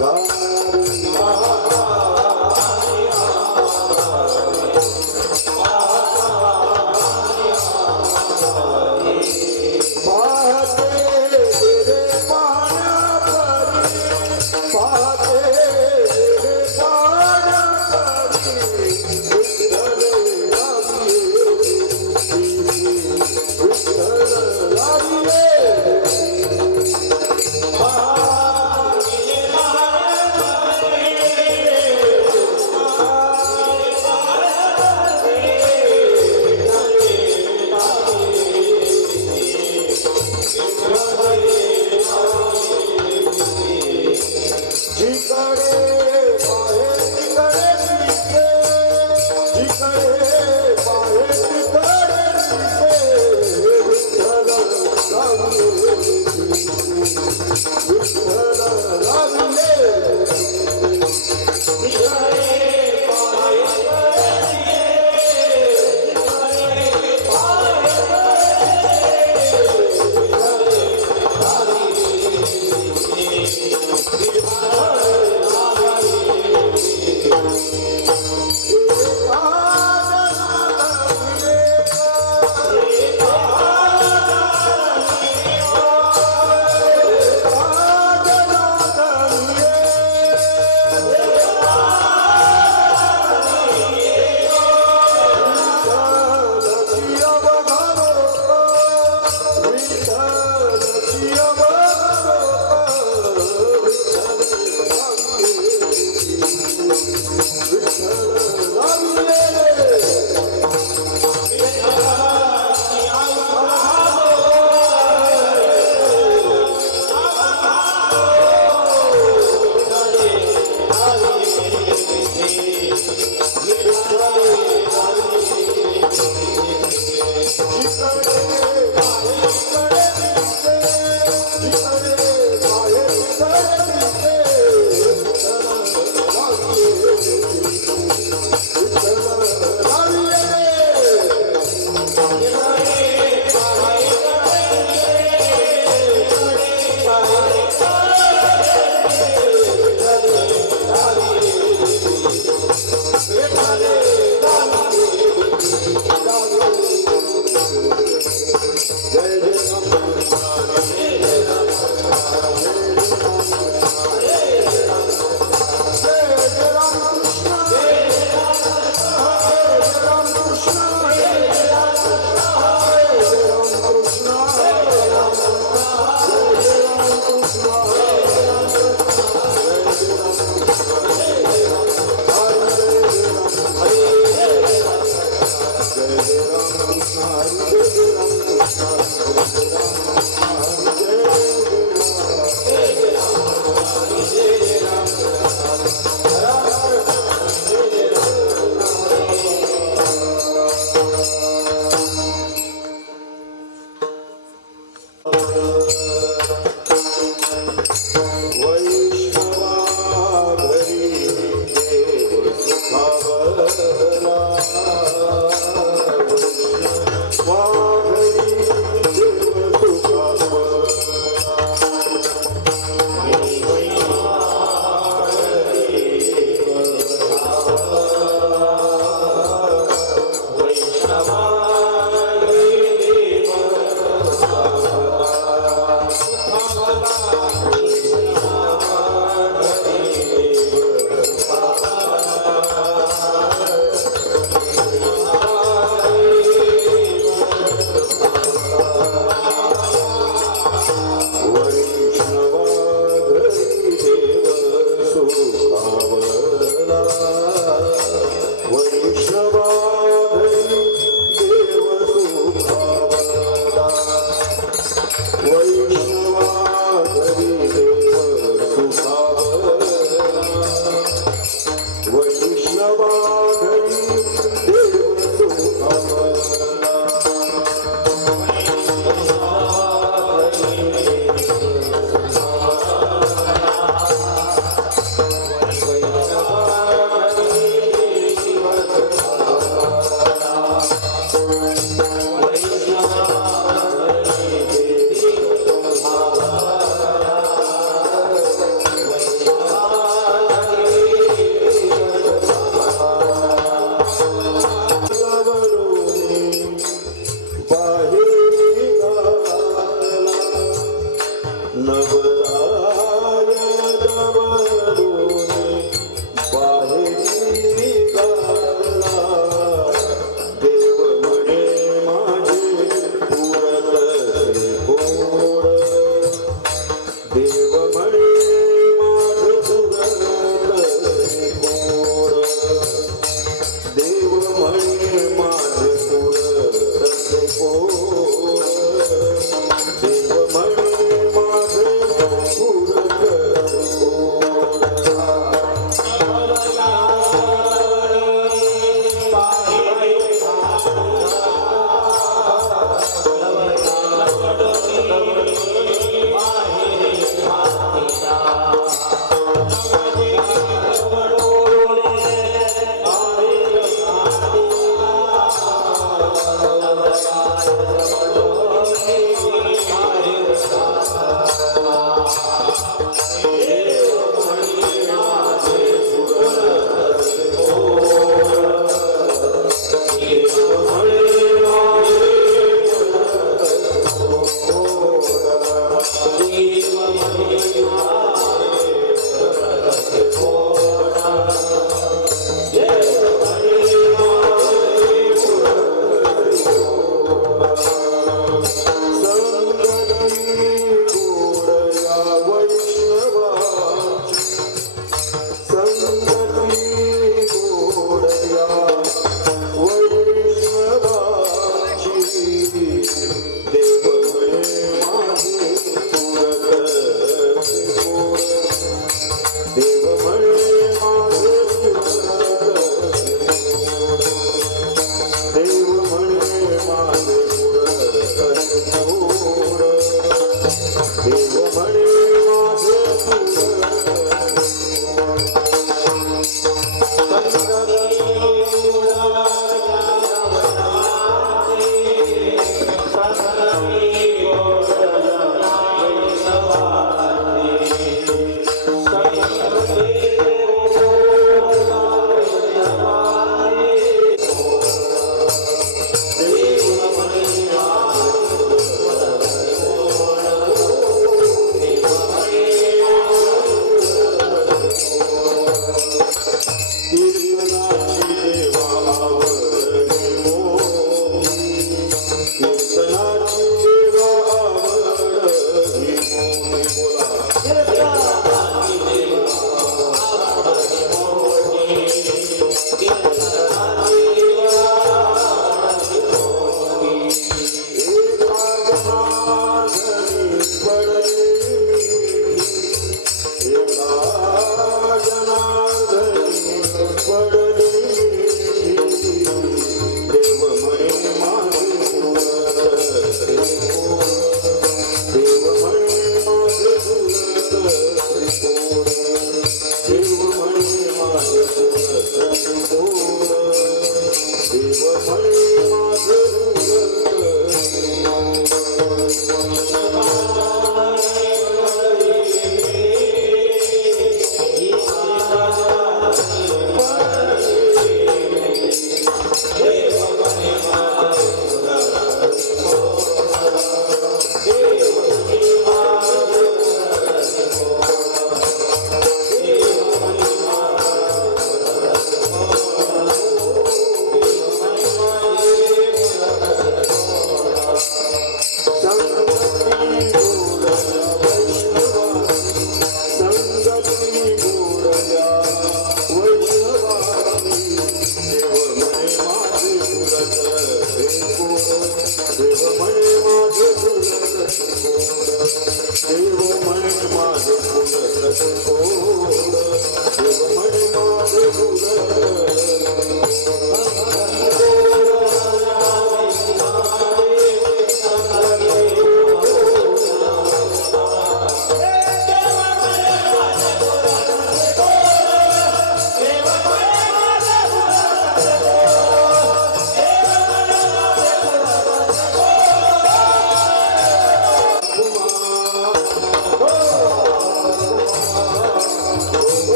Yeah.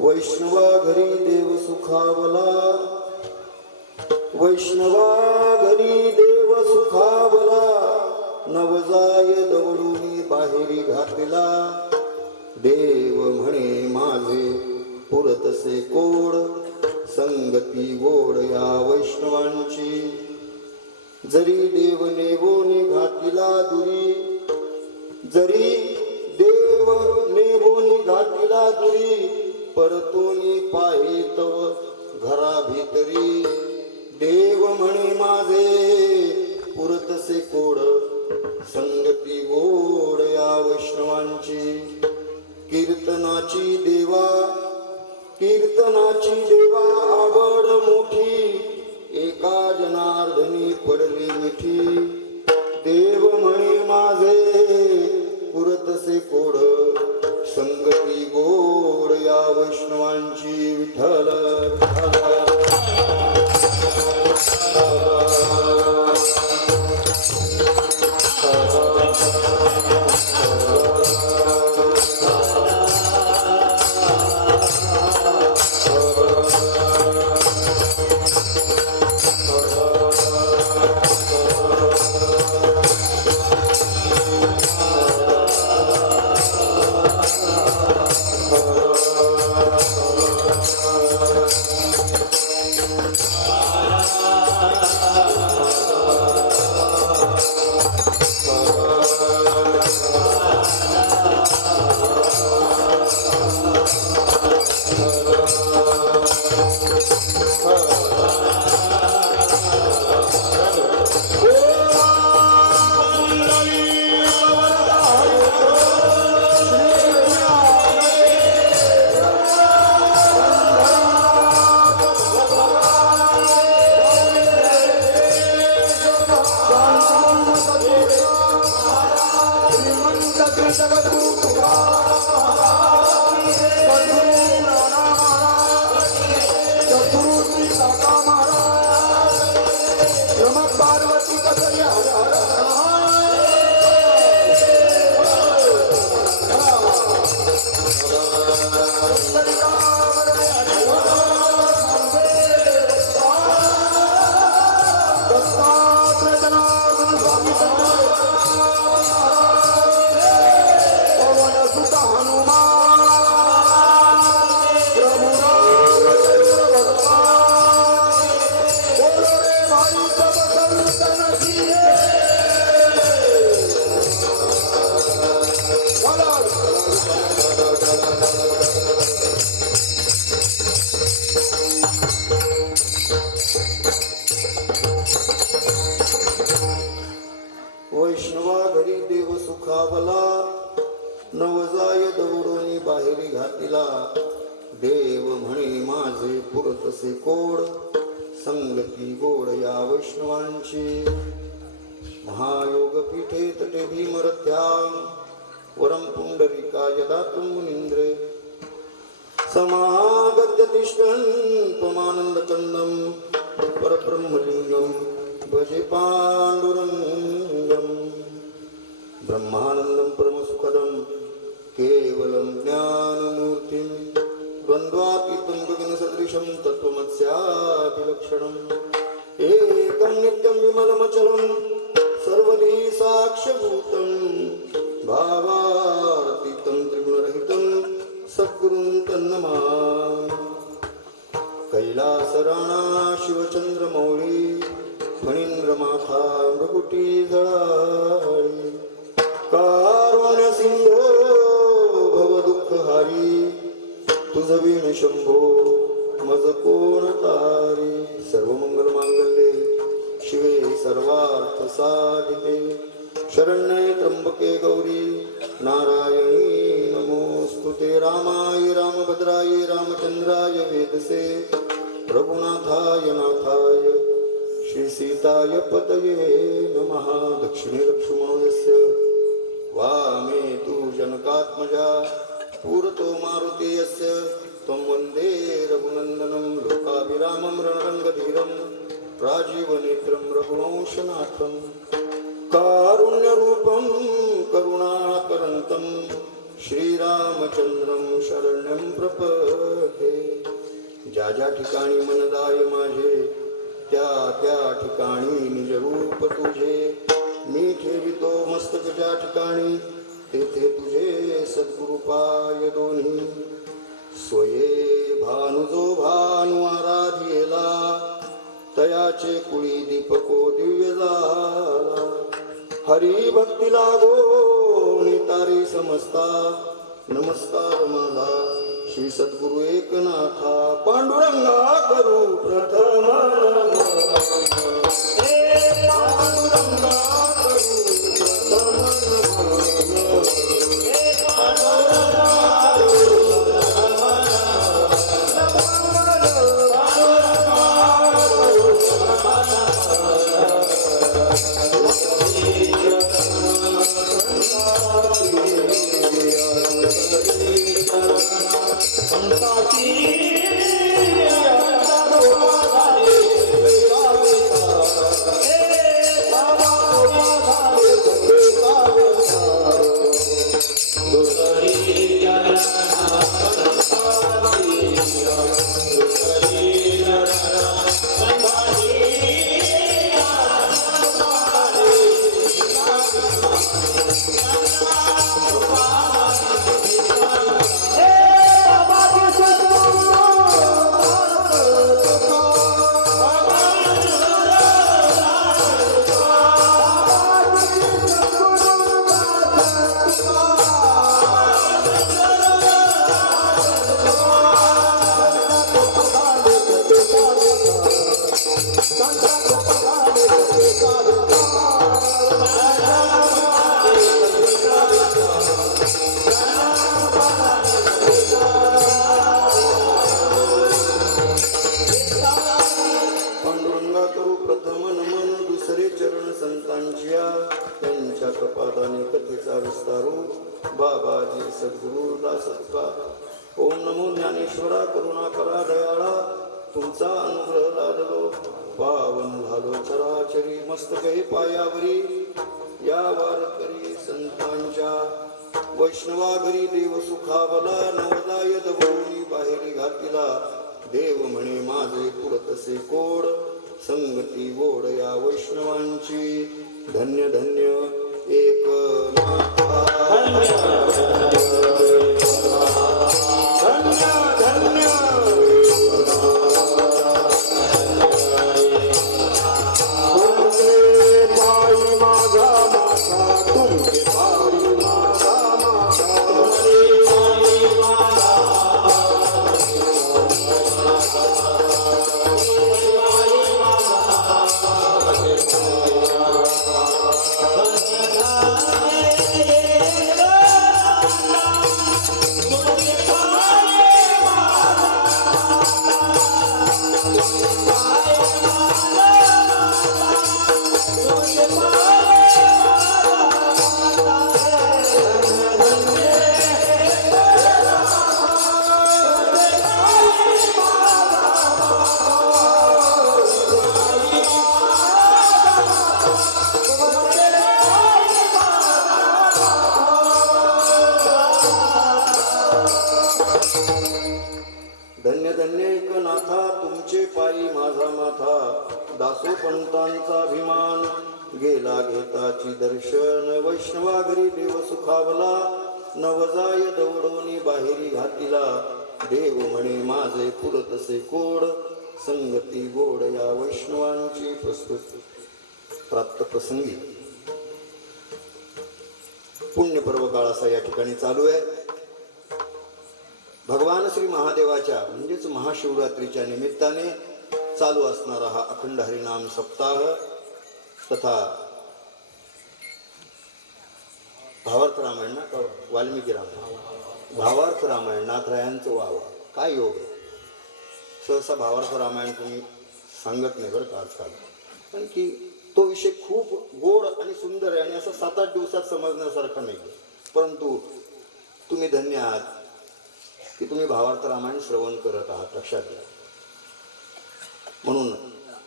Vaishnava घरी देव सुखावला, वैष्णवा घरी देव सुखावला, नवजाय दवडूनी बाहेरी घातला, देव म्हणे माझे पुरतसे कोड, संगती गोड या वैष्णवांची, जरी देव नेवोनी घातिला दुरी, जरी देव नेवोनी घातिला दुरी, परतोनी पाहे तव घरा भीतरी, देव म्हणे माझे पुरतसे कोड, संगती गोड या वैष्णवांची, कीर्तनाची देवा कीर्तनाची देवा आवड मोठी, एका जनार्दनी पडली मिठी, देव म्हणे माझे पुरतसे कोड, संगती गोड या वैष्णवांची, विठ्ठल विठ्ठल वैष्णवा घरी देव सुखावला, नवजाय दौडोनी बाहेरी घातिला. देव म्हणे माझे पुरतसे कोड, संगती गोड या वैष्णवांची. महायोग पीठे तटे भीमरथ्यां, वरम पुंडरीकाय दातुं मुनींद्रे. समागत्य तिष्ठन् त्वमानन्दकन्दं, परब्रह्मलिङ्गं भजे पाण्डुरङ्गम्. ब्रह्मानन्दं परमसुखदं केवलं ज्ञानमूर्तिं, द्वन्द्वातीतं गगनसदृशं तत्त्वमस्याभिलक्षणम्. एकं नित्यं विमलमचलं सर्वधी साक्ष्यभूतं, भावातीतं त्रिगुणरहितं सद्गुरुं तन्नमामि. कैलासराणा शिवचंद्रमौळी, फणींद्रमाथा मृगुटी जळाळी. कारुण्य सिंधो भवदुःखहारी, तुझ विण शंभो मज कोण तारी. सर्वमंगल मांगल्ये शिवे सर्वार्थ साधिते, शरण्ये त्र्यंबके गौरी नारायणी नमोस्तुते. रामाय रामभद्राय रामचंद्राय वेदसे, रघुनाथाय नाथाय श्री सीताय पतये नमः. दक्षिणे लक्ष्मणो यस्य, वामे तु जनकात्मजा, पूरतो मारुति यस्य, त्वं वन्दे रघुनन्दनं. लोकाभिरामं रणरङ्गधीरं, राजीवनेत्रं रघुवंशनाथं. कारुण्यरूपं करुणाकरन्तं, श्रीरामचंद्रं शरण्यं प्रपद्ये. ज्या ज्या ठिकाणी मनदाय माझे, त्या त्या ठिकाणी निज रूप तुझे. मी ठेवितो मस्तक ज्या ठिकाणी, तेथे तुझे सद्गुरु पाय दोन्ही. स्वये भानु जो भानु आराधिला, तयाचे कुळी दीपको दिव्य झाला. हरी भक्ती लागो नितारी समजता, नमस्कार माझा श्री सद्गुरु एकनाथा. पांडुरंगा करू प्रथम नमः, हे पांडुरंगा करू प्रथम नमः, हे पांडुरंगा करू प्रथम नमः. प्रपादाने कथेचा विस्तारू बाबाजी सद्गुरु दास तुका. ओम नमो ज्ञानेश्वरा करुणा करा दयाळा तुमचा अनुग्रह लादलो पावन झालो चराचरी मस्तके पायावरी या वारकरी संतांच्या वैष्णवा घरी देव सुखावला नवदाय दवळून बाहेरी घातिला देव म्हणे माझे पुरतसे कोड संगती गोड या वैष्णवांची धन्य धन्य एक नाथा धन्य धन्य धन्य धन्य एक नाथा तुमचे पायी माझा माथा दासो पंतांचा अभिमान गेला घेताची दर्शन वैष्णवा घरी देव सुखावला नवजाय दवडोनी बाहेरी घातिला देव म्हणे माझे पुरतसे कोड संगती गोड या वैष्णवांची प्रस्तुत प्राप्त प्रसंगी पुण्यपर्व काळ असा या ठिकाणी चालू आहे. भगवान श्री महादेवाच्या म्हणजेच महाशिवरात्रीच्या निमित्ताने चालू असणारा हा अखंड हरिनाम सप्ताह तथा भावार्थ रामायण ना वाल्मिकी रामायण भावार्थ रामायण नाथरायांचं वाव काय योग आहे. सहसा भावार्थ रामायण तुम्ही सांगत नाही बरं का आजकाल कारण की तो विषय खूप गोड आणि सुंदर आहे आणि असं 7-8 दिवसात समजण्यासारखं नाही परंतु तुम्ही धन्य आहात की तुम्ही भावार्थ रामायण श्रवण करत आहात लक्षात घ्या. म्हणून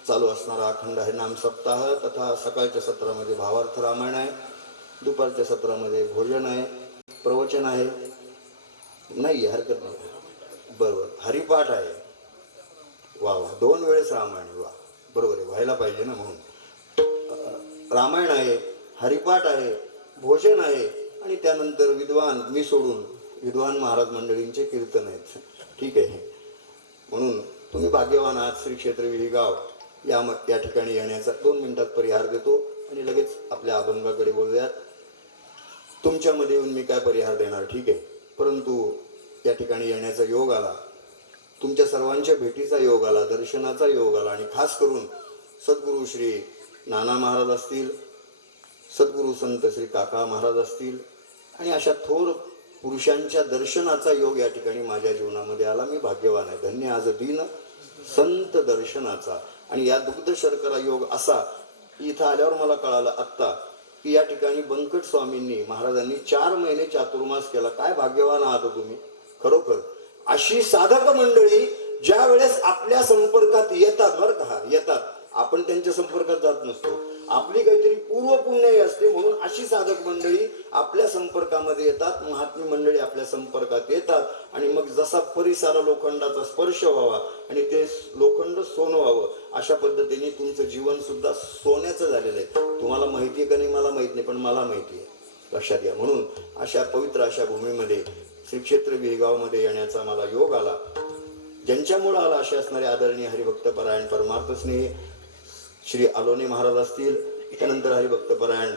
चालू असणारा अखंड हरिनाम सप्ताह तथा सकाळच्या सत्रामध्ये भावार्थ रामायण आहे दुपारच्या सत्रामध्ये भोजन आहे प्रवचन आहे नाही हरकत नाही बरोबर हरिपाठ आहे वा वा 2 वेळेस रामायण वा बरोबर आहे व्हायला पाहिजे ना म्हणून रामायण आहे हरिपाठ आहे भोजन आहे आणि त्यानंतर विद्वान मी सोडून विद्वान महाराज मंडळींचे कीर्तन आहेत ठीक आहे. म्हणून तुम्ही भाग्यवान आहात. श्री क्षेत्र विहिगाव या ठिकाणी येण्याचा 2 मिनिटात परिहार देतो आणि लगेच आपल्या अभंगाकडे बोलूयात. तुमच्यामध्ये येऊन मी काय परिहार देणार ठीक आहे परंतु या ठिकाणी येण्याचा योग आला तुमच्या सर्वांच्या भेटीचा योग आला दर्शनाचा योग आला आणि खास करून सद्गुरू श्री नाना महाराज असतील सद्गुरू संत श्री काका महाराज असतील आणि अशा थोर पुरुषांच्या दर्शनाचा योग या ठिकाणी माझ्या जीवनामध्ये आला. मी भाग्यवान आहे. धन्य आज दिन संत दर्शनाचा. आणि या दुग्ध शर्करा योग असा इथं आल्यावर मला कळालं आत्ता की या ठिकाणी बंकट स्वामींनी महाराजांनी 4 महिने चातुर्मास केला. काय भाग्यवान आहात तुम्ही खरोखर. अशी साधक मंडळी ज्या वेळेस आपल्या संपर्कात येतात बरं का येतात आपण त्यांच्या संपर्कात जात नसतो आपली काहीतरी पूर्व पुण्य असते म्हणून अशी साधक मंडळी आपल्या संपर्कामध्ये येतात महात्मी मंडळी आपल्या संपर्कात येतात आणि मग जसा परिसाला लोखंडाचा स्पर्श व्हावा आणि ते लोखंड सोनं व्हावं अशा पद्धतीने तुमचं जीवन सुद्धा सोन्याचं झालेलं आहे. तुम्हाला माहिती आहे का नाही मला माहित नाही पण मला माहिती आहे लक्षात घ्या. म्हणून अशा पवित्र अशा भूमीमध्ये श्री क्षेत्र विहिगावमध्ये येण्याचा मला योग आला. ज्यांच्यामुळे आला असे असणारे आदरणीय हरिभक्तपरायण परमार्थ स्नेही श्री अलोने महाराज असतील त्यानंतर हरिभक्तपरायण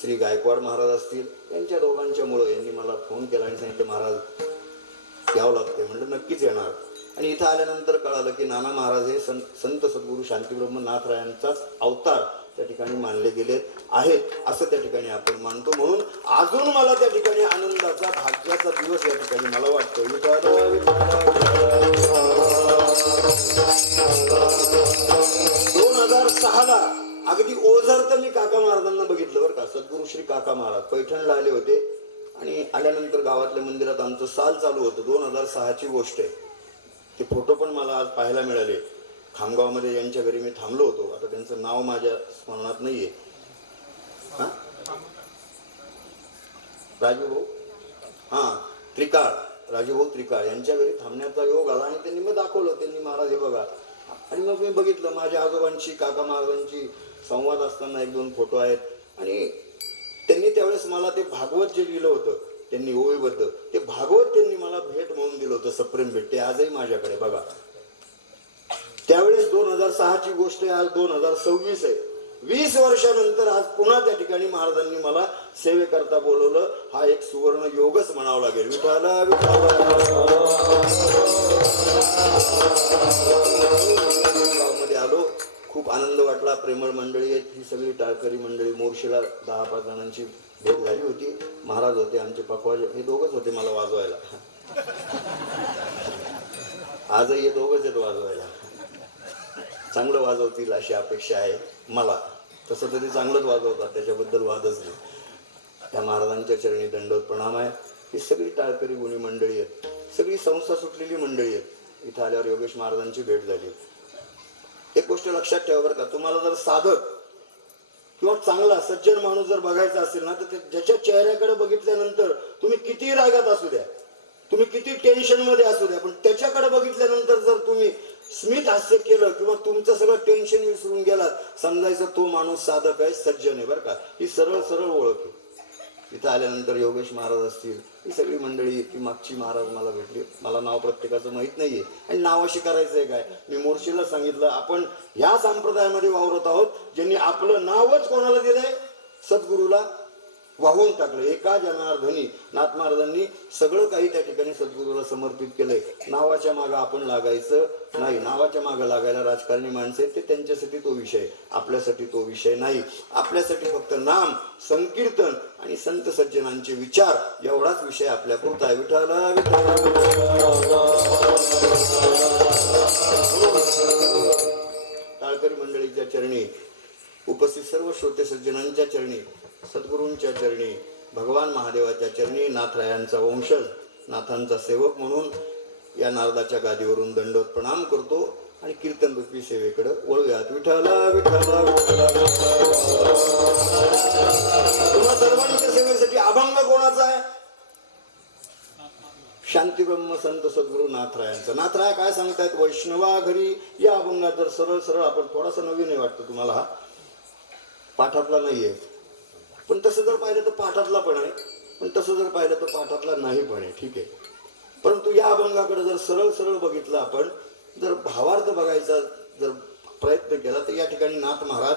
श्री गायकवाड महाराज असतील यांच्या दोघांच्यामुळे यांनी मला फोन केला आणि सांगितलं महाराज यावं लागते म्हणलं नक्कीच येणार. आणि इथं आल्यानंतर कळालं की नाना महाराज हे संत सद्गुरू शांतीब्रह्म नाथरायांचाच अवतार त्या ठिकाणी मानले गेले आहेत असं त्या ठिकाणी आपण मानतो. म्हणून अजून मला त्या ठिकाणी आनंदाचा भाग्याचा दिवस या ठिकाणी मला वाटतो. 2006ला अगदी ओझर तर मी काका महाराजांना बघितलं बरं का. सद्गुरू श्री काका महाराज पैठणला आले होते आणि आल्यानंतर गावातल्या मंदिरात आमचं साल चालू होतं. 2006ची गोष्ट आहे. ते फोटो पण मला आज पाहायला मिळाले. खामगावमध्ये यांच्या घरी मी थांबलो होतो. आता त्यांचं नाव माझ्या स्मरणात नाहीये. हा, राजूभाऊ, हा त्रिकाळ, राजूभाऊ त्रिकाळ यांच्या घरी थांबण्याचा योग आला आणि त्यांनी मग दाखवलं. त्यांनी महाराज हे बघा. आणि मग मी बघितलं माझ्या आजोबांची काका महाराजांची संवाद असताना 1-2 फोटो आहेत. आणि त्यांनी त्यावेळेस मला ते भागवत जे लिहिलं होतं त्यांनी ओवीबद्ध, ते भागवत त्यांनी मला भेट म्हणून दिलं होतं, सप्रेम भेट. ते आजही माझ्याकडे बघा. त्यावेळेस 2006ची गोष्ट आहे. आज 2026 आहे. 20 वर्षानंतर आज पुन्हा त्या ठिकाणी महाराजांनी मला सेवेकरता बोलवलं. हा एक सुवर्ण योगच म्हणावं लागेल. विठाला गावामध्ये आलो, खूप आनंद वाटला. प्रेमळ मंडळी आहेत ही सगळी. टाळकरी मंडळी. मोर्शीला 10-5 जणांची भेट झाली होती. महाराज होते आमचे पखवाजे, हे दोघच होते मला वाजवायला. आजही हे दोघच आहेत वाजवायला. चांगलं वाजवतील अशी अपेक्षा आहे मला. तसं तरी चांगलंच वाजवतात, त्याच्याबद्दल वादच नाही. त्या महाराजांच्या चरणी दंडवत प्रणाम आहे. ही सगळी टाळकरी गुणी मंडळी आहेत, सगळी संस्था सुटलेली मंडळी आहेत. इथं आल्यावर योगेश महाराजांची भेट झाली. एक गोष्ट लक्षात ठेवा बरं का, तुम्हाला जर साधक किंवा चांगला सज्जन माणूस जर बघायचा असेल ना, तर ज्याच्या चेहऱ्याकडे बघितल्यानंतर तुम्ही किती रागात असू द्या, तुम्ही किती टेन्शन मध्ये असू द्या, पण त्याच्याकडे बघितल्यानंतर जर तुम्ही स्मित हास्य केलं किंवा तुमचं सगळं टेन्शन विसरून गेलात, समजायचं तो माणूस साधक आहे, सज्जन आहे बरं का. ही सरळ सरळ ओळख आहे. इथं आल्यानंतर योगेश महाराज असतील, ही सगळी मंडळी. ती मागची महाराज मला भेटली. मला नाव प्रत्येकाचं माहीत नाहीये आणि नावाशी करायचंय काय. मी मोर्शीला सांगितलं, आपण ह्या संप्रदायामध्ये वावरत आहोत ज्यांनी आपलं नावच कोणाला दिलंय, सद्गुरूला वाहून टाकलं. एका जनार्दनी नाथ महाराजांनी सगळं काही त्या ठिकाणी सद्गुरूला समर्पित केलंय. नावाच्या मागं आपण लागायचं नाही. नावाच्या मागं लागायला राजकारणी माणसं आहेत, ते त्यांच्यासाठी तो विषय, आपल्यासाठी तो विषय नाही. आपल्यासाठी फक्त नाम, संकीर्तन आणि संत सज्जनांचे विचार एवढाच विषय आपल्या पुरता आहे. विठाला टाळकरी मंडळीच्या चरणी, उपस्थित सर्व श्रोते सज्जनांच्या चरणी, सद्गुरूंच्या चरणी, भगवान महादेवाच्या चरणी, नाथरायांचा वंशज, नाथांचा सेवक म्हणून या नारदाच्या गादीवरून दंडवत प्रणाम करतो आणि कीर्तन रूपी सेवेकडे वळूयात. विठाला विठाला विठाला. तुम्हा सर्वांच्या सेवेसाठी अभंग कोणाचा आहे? शांतीब्रह्म संत सद्गुरू नाथरायांचा. नाथराय काय सांगतायत? वैष्णवा घरी या अभंगात जर सरळ सरळ, आपण थोडासा नवीन आहे वाटतं तुम्हाला, हा पाठातला नाहीये, पण तसं जर पाहिलं तर पाठातला पण आहे, पण तसं जर पाहिलं तर पाठातला नाही पण आहे. ठीक आहे. परंतु या अभंगाकडे जर सरळ सरळ बघितलं, आपण जर भावार्थ बघायचा जर प्रयत्न केला, तर या ठिकाणी नाथ महाराज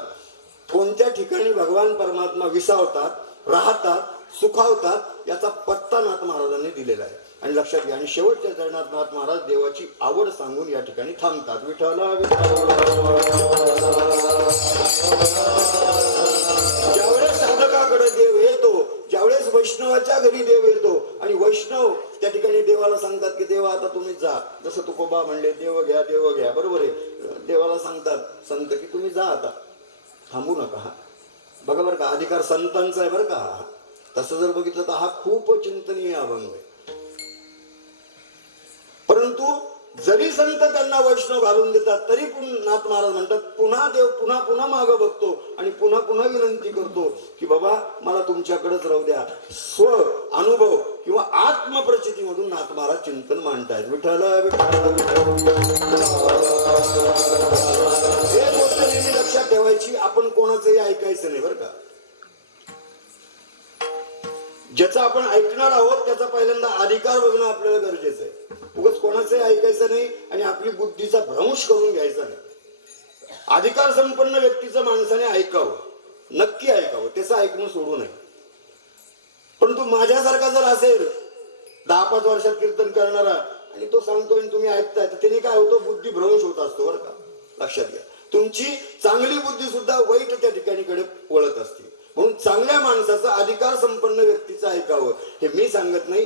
कोणत्या ठिकाणी भगवान परमात्मा विसावतात, राहतात, सुखावतात, याचा पत्ता नाथ महाराजांनी दिलेला आहे. आणि लक्षात घ्या, आणि शेवटच्या चरणात नाथ महाराज देवाची आवड सांगून या ठिकाणी थांबतात. विठाला ज्यावेळेस साधकाकडे देव येतो, ज्यावेळेस वैष्णवाच्या घरी देव येतो आणि वैष्णव त्या ठिकाणी देवाला सांगतात की देवा आता तुम्ही जा. जसं तुकोबा म्हणले, देव घ्या देव घ्या, बरोबर आहे. देवाला सांगतात संत की तुम्ही जा, आता थांबू नका. बघा बरं का, अधिकार संतांचा आहे बरं का. तसं जर बघितलं तर हा खूप चिंतनीय अभंग आहे. परंतु जरी संत त्यांना वैष्णव घालून देतात, तरी नाथ महाराज म्हणतात पुन्हा देव पुन्हा पुन्हा मागं बघतो आणि पुन्हा पुन्हा विनंती करतो की बाबा मला तुमच्याकडेच राहू द्या. स्व अनुभव किंवा आत्मप्रचितीमधून नाथ महाराज चिंतन मांडतायत. विठाला हे गोष्ट नेहमी लक्षात ठेवायची. आपण कोणाचंही ऐकायचं नाही बरं का. ज्याचा आपण ऐकणार आहोत त्याचा पहिल्यांदा अधिकार बघणं आपल्याला गरजेचं आहे. उगाच कोणाचंही ऐकायचं नाही आणि आपली बुद्धीचा भ्रंश करून घ्यायचा नाही. अधिकार संपन्न व्यक्तीचं माणसाने ऐकावं, नक्की ऐकावं, त्याचं ऐकणं सोडू नये. परंतु माझ्यासारखा जर असेल 10-5 वर्षात कीर्तन करणारा आणि तो सांगतोय तुम्ही ऐकताय, तर त्याने काय होतं, बुद्धी भ्रंश होत असतो बरं का. लक्षात घ्या, तुमची चांगली बुद्धी सुद्धा वाईट त्या ठिकाणीकडे वळत असते. म्हणून चांगल्या माणसाचं, अधिकार संपन्न व्यक्तीचं ऐकावं. हे मी सांगत नाही,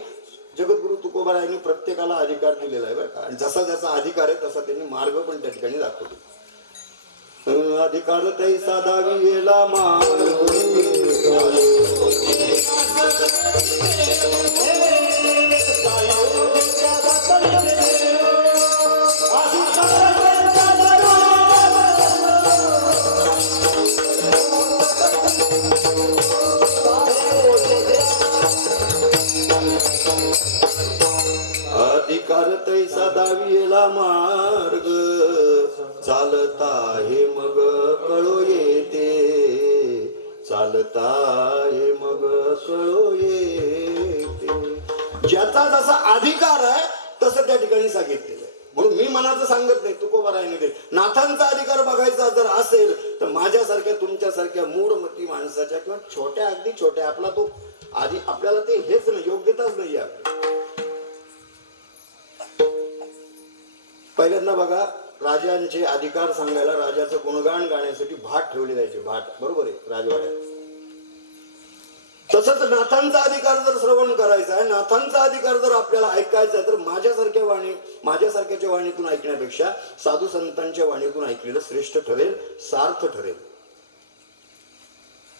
जगद्गुरु तुकोबारायांनी प्रत्येकाला अधिकार दिलेला आहे बरं का. आणि जसा ज्याचा अधिकार आहे तसा त्यांनी मार्ग पण त्या ठिकाणी दाखवतो. अधिकार तैसा दाविला मार्ग अधिकार तैसा दाविला मार्ग चालता हे मग कळो येते चालता हे मग कळो येते ज्याचा जसा अधिकार आहे तसं त्या ठिकाणी सांगितलेलं आहे. म्हणून मी मनाचं सांगत नाही तुकोबारायाने ते नाथांचा अधिकार बघायचा जर असेल तर माझ्यासारख्या तुमच्यासारख्या मूढमती माणसाच्या किंवा छोट्या अगदी छोट्या आपला तो आधी आपल्याला ते हेच नाही योग्यताच नाही आपली. पहिल्यांदा बघा राजांचे अधिकार सांगायला राजाचं गुणगान गाण्यासाठी भाट ठेवले जायचे भाट बरोबर आहे राजवाड्यात. तसंच नाथांचा अधिकार जर श्रवण करायचा आहे नाथांचा अधिकार जर आपल्याला ऐकायचा आहे तर माझ्यासारख्याच्या वाणीतून ऐकण्यापेक्षा साधू संतांच्या वाणीतून ऐकलेलं श्रेष्ठ ठरेल सार्थ ठरेल.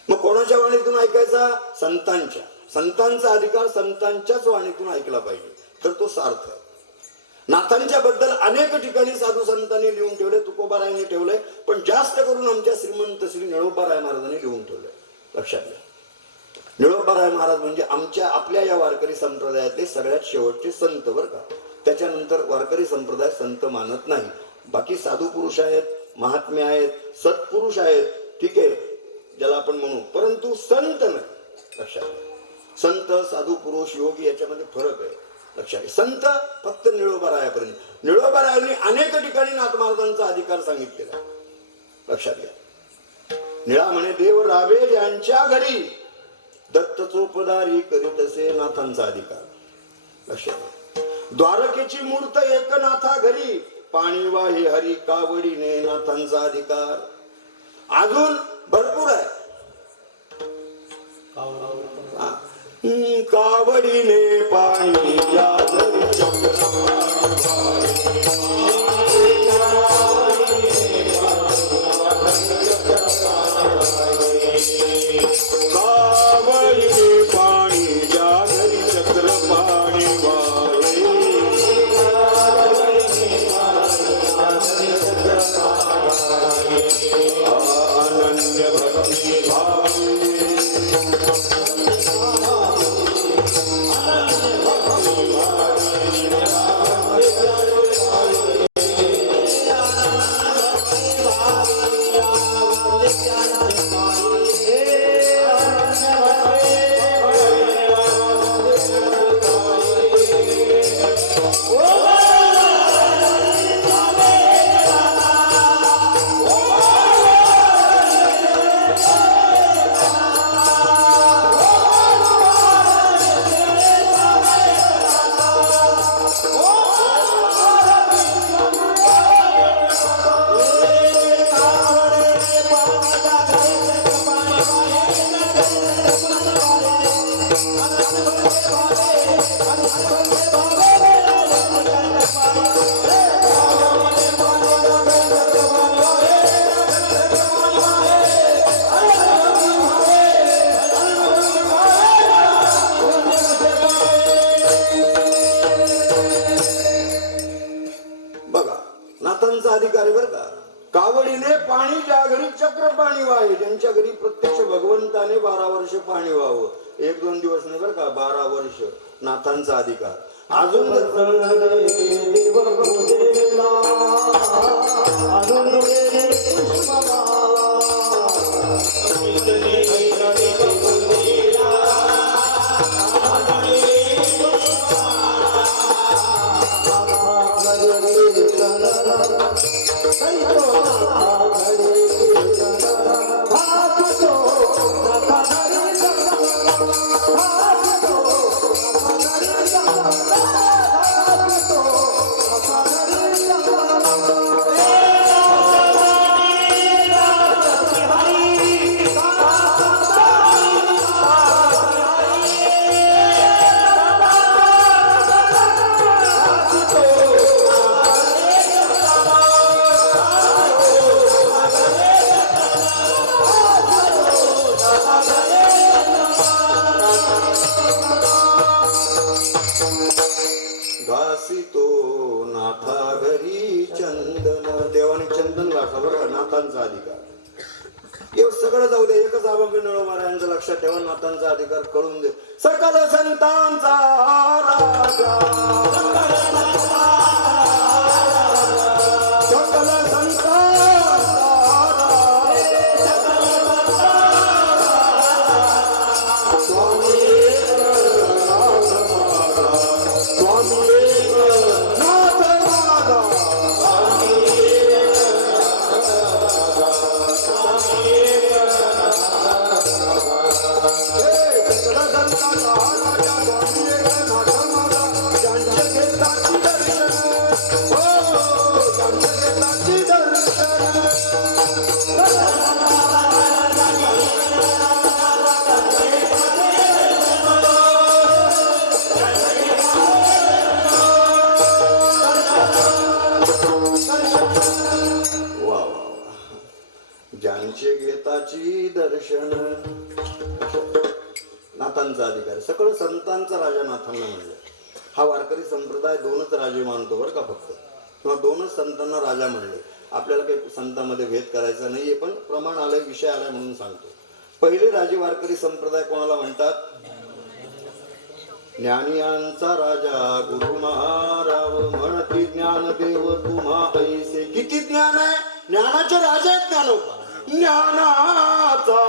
मग कोणाच्या वाणीतून ऐकायचा संतांचा अधिकार संतांच्याच वाणीतून ऐकला पाहिजे तर तो सार्थ आहे. नाथांच्या बद्दल अनेक ठिकाणी साधू संतांनी लिहून ठेवले तुकोबारायांनी ठेवले पण जास्त करून आमच्या श्रीमंत श्री निळोबाराय महाराजांनी लिहून ठेवले. लक्षात घ्या निळोबाराय महाराज म्हणजे आपल्या या वारकरी संप्रदायातले सगळ्यात शेवटचे संत बर का. त्याच्यानंतर वारकरी संप्रदाय संत मानत नाही. बाकी साधू पुरुष आहेत महात्मे आहेत सत्पुरुष आहेत ठीक आहे ज्याला आपण म्हणू परंतु संत नाही. लक्षात घ्या संत साधू पुरुष योगी याच्यामध्ये फरक आहे. लक्षात घ्या संत फक्त निळोबारायापर्यंत. निळोबारायांनी अनेक ठिकाणी नाथ महाराजांचा अधिकार सांगितलेला. लक्षात घ्या निळा म्हणे देव रावे यांच्या घरी दत्त चोपदारी करीत असे नाथांचा अधिकार. लक्षात घ्या द्वारकेची मूर्त एकनाथा घरी पाणी वाहे हरी कावडीने नाथांचा अधिकार. अजून भरपूर आहे. कावडीने पाणी कावडीने पाणी जागरी चक्र पाणी वाळे अनन्य भक्ती भावी अधिकारी बर का. कावडीने पाणी ज्या घरी चक्र पाणी वाहे ज्यांच्या घरी प्रत्यक्ष भगवंताने 12 वर्ष पाणी व्हावं 1-2 दिवस नाही बर का 12 वर्ष नाथांचा अधिकार. अजून महत्वाचा बरं, नाथांचा अधिकार. हे सगळं जाऊ दे, एकच अभंग नळोबारायांचं लक्षात ठेवा, नाथांचा अधिकार कळून दे. सकल संतांचा राजा, सकल ज्यांचे घेताची दर्शन, नाथांचा अधिकार. सकळ संतांचा राजा नाथांना म्हणलं. हा वारकरी संप्रदाय दोनच राजे मानतो बरं का फक्त, किंवा दोनच संतांना राजा म्हणले. आपल्याला काही संतांमध्ये भेद करायचा नाहीये, पण प्रमाण आलंय, विषय आलाय म्हणून सांगतो. पहिले राजे वारकरी संप्रदाय कोणाला म्हणतात? ज्ञानियांचा राजा गुरु महाराव, म्हणती ज्ञानदेव तुम्हा ऐसे. किती ज्ञान आहे? ज्ञानाचे राजा आहेत ज्ञानोबा. ज्ञानाचा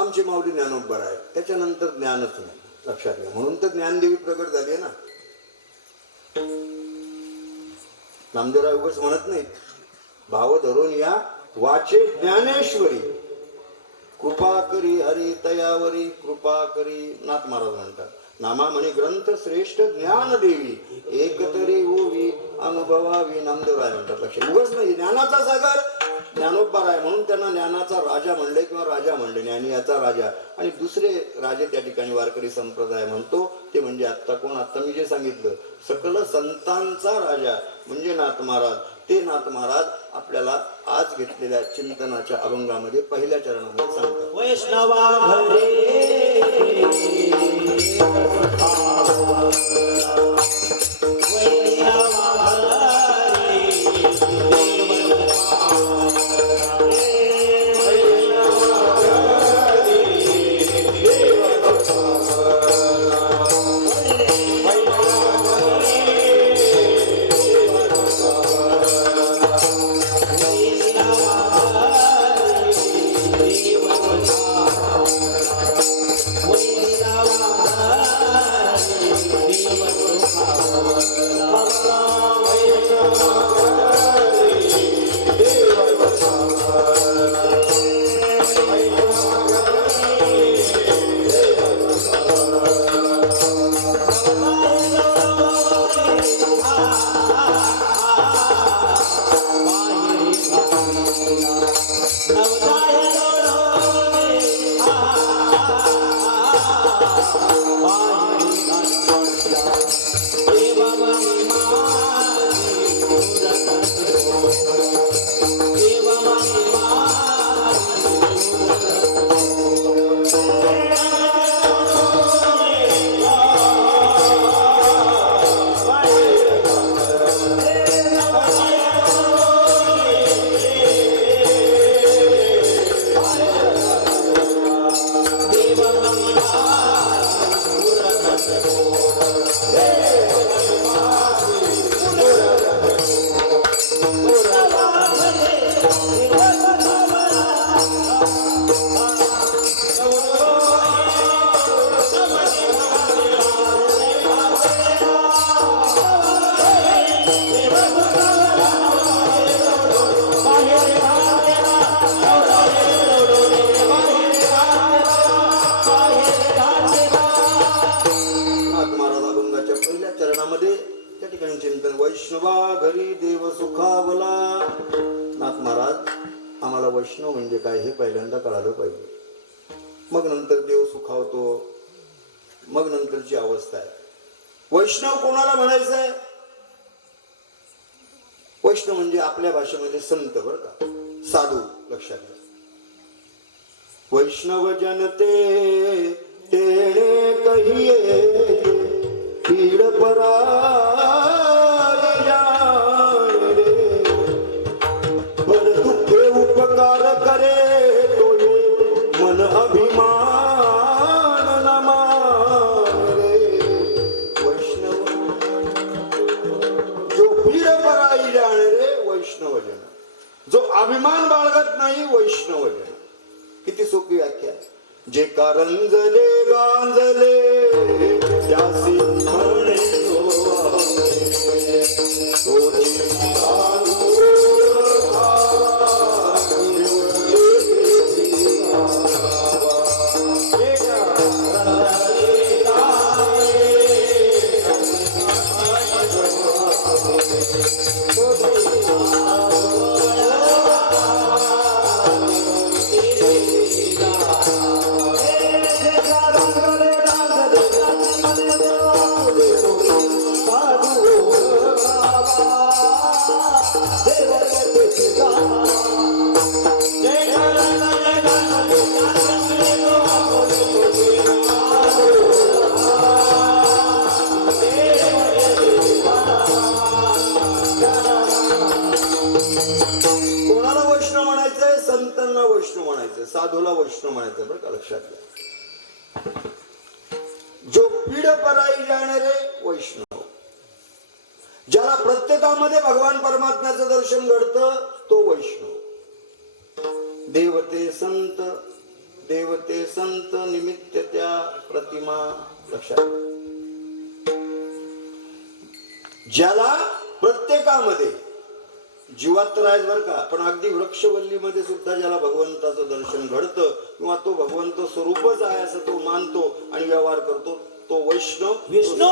आमची माऊली ज्ञानोबर आहे, त्याच्यानंतर ज्ञानच नाही. लक्षात घ्या. म्हणून तर ज्ञानदेवी प्रगट झाली आहे ना. नामदेवराव उगाच म्हणत नाहीत, भाव धरून या वाचे ज्ञानेश्वरी, कृपा करी हरी तयावरी, कृपा करी. नाथ महाराज म्हणतात, नामा म्हणे ग्रंथ श्रेष्ठ ज्ञान देवी, एकतरी ओवी अनुभवावी. नामदेवराय म्हणतात. लक्षात उगाच नाही, ज्ञानाचा सागर ज्ञानोबा आहे म्हणून त्यांना ज्ञानाचा राजा म्हणले किंवा राजा म्हणले, ज्ञानी याचा राजा. आणि दुसरे राजे त्या ठिकाणी वारकरी संप्रदाय म्हणतो, ते म्हणजे आत्ता कोण? आत्ता मी जे सांगितलं, सकल संतांचा राजा म्हणजे नाथ महाराज. ते नाथ महाराज आपल्याला आज घेतलेल्या चिंतनाच्या अभंगामध्ये पहिल्या चरणामध्ये सांगतात. वैष्णवा घरे Hare सुखावला. नाथ महाराज, आम्हाला वैष्णव म्हणजे काय हे पहिल्यांदा कळालं पाहिजे. मग नंतर देव सुखावतो, मग नंतरची अवस्था आहे. वैष्णव कोणाला म्हणायचंय? वैष्णव म्हणजे आपल्या भाषेमध्ये संत, बरं का, साधू. लक्षात घ्या. वैष्णव जनते तेणे कहिए पीड पराई जाने रे. पर दुखे उपकार करे तो ये मन अभिमान न माने रे. वैष्णव जो पीड पराई जाने रे, वैष्णव जन. जो अभिमान बाळगत नाही, वैष्णव जन. किती सोपी व्याख्या. जे कारंजले गांजले त्यासी म्हणे साधूला वैष्णव म्हणायचं, बरं का, लक्षात घ्या. जो पीड पराई जाणारे वैष्णव. ज्याला प्रत्येकामध्ये भगवान परमात्म्याचं दर्शन घडतं तो वैष्णव. देवते संत, देवते संत निमित्त त्या प्रतिमा. लक्षात घ्या. ज्याला प्रत्येकामध्ये, जीवात तर आहेच बरं का, पण अगदी वृक्षवल्लीमध्ये सुद्धा ज्याला भगवंताचं दर्शन घडतं किंवा तो भगवंत स्वरूपच आहे असं तो मानतो आणि व्यवहार करतो, तो वैष्णव. विष्णू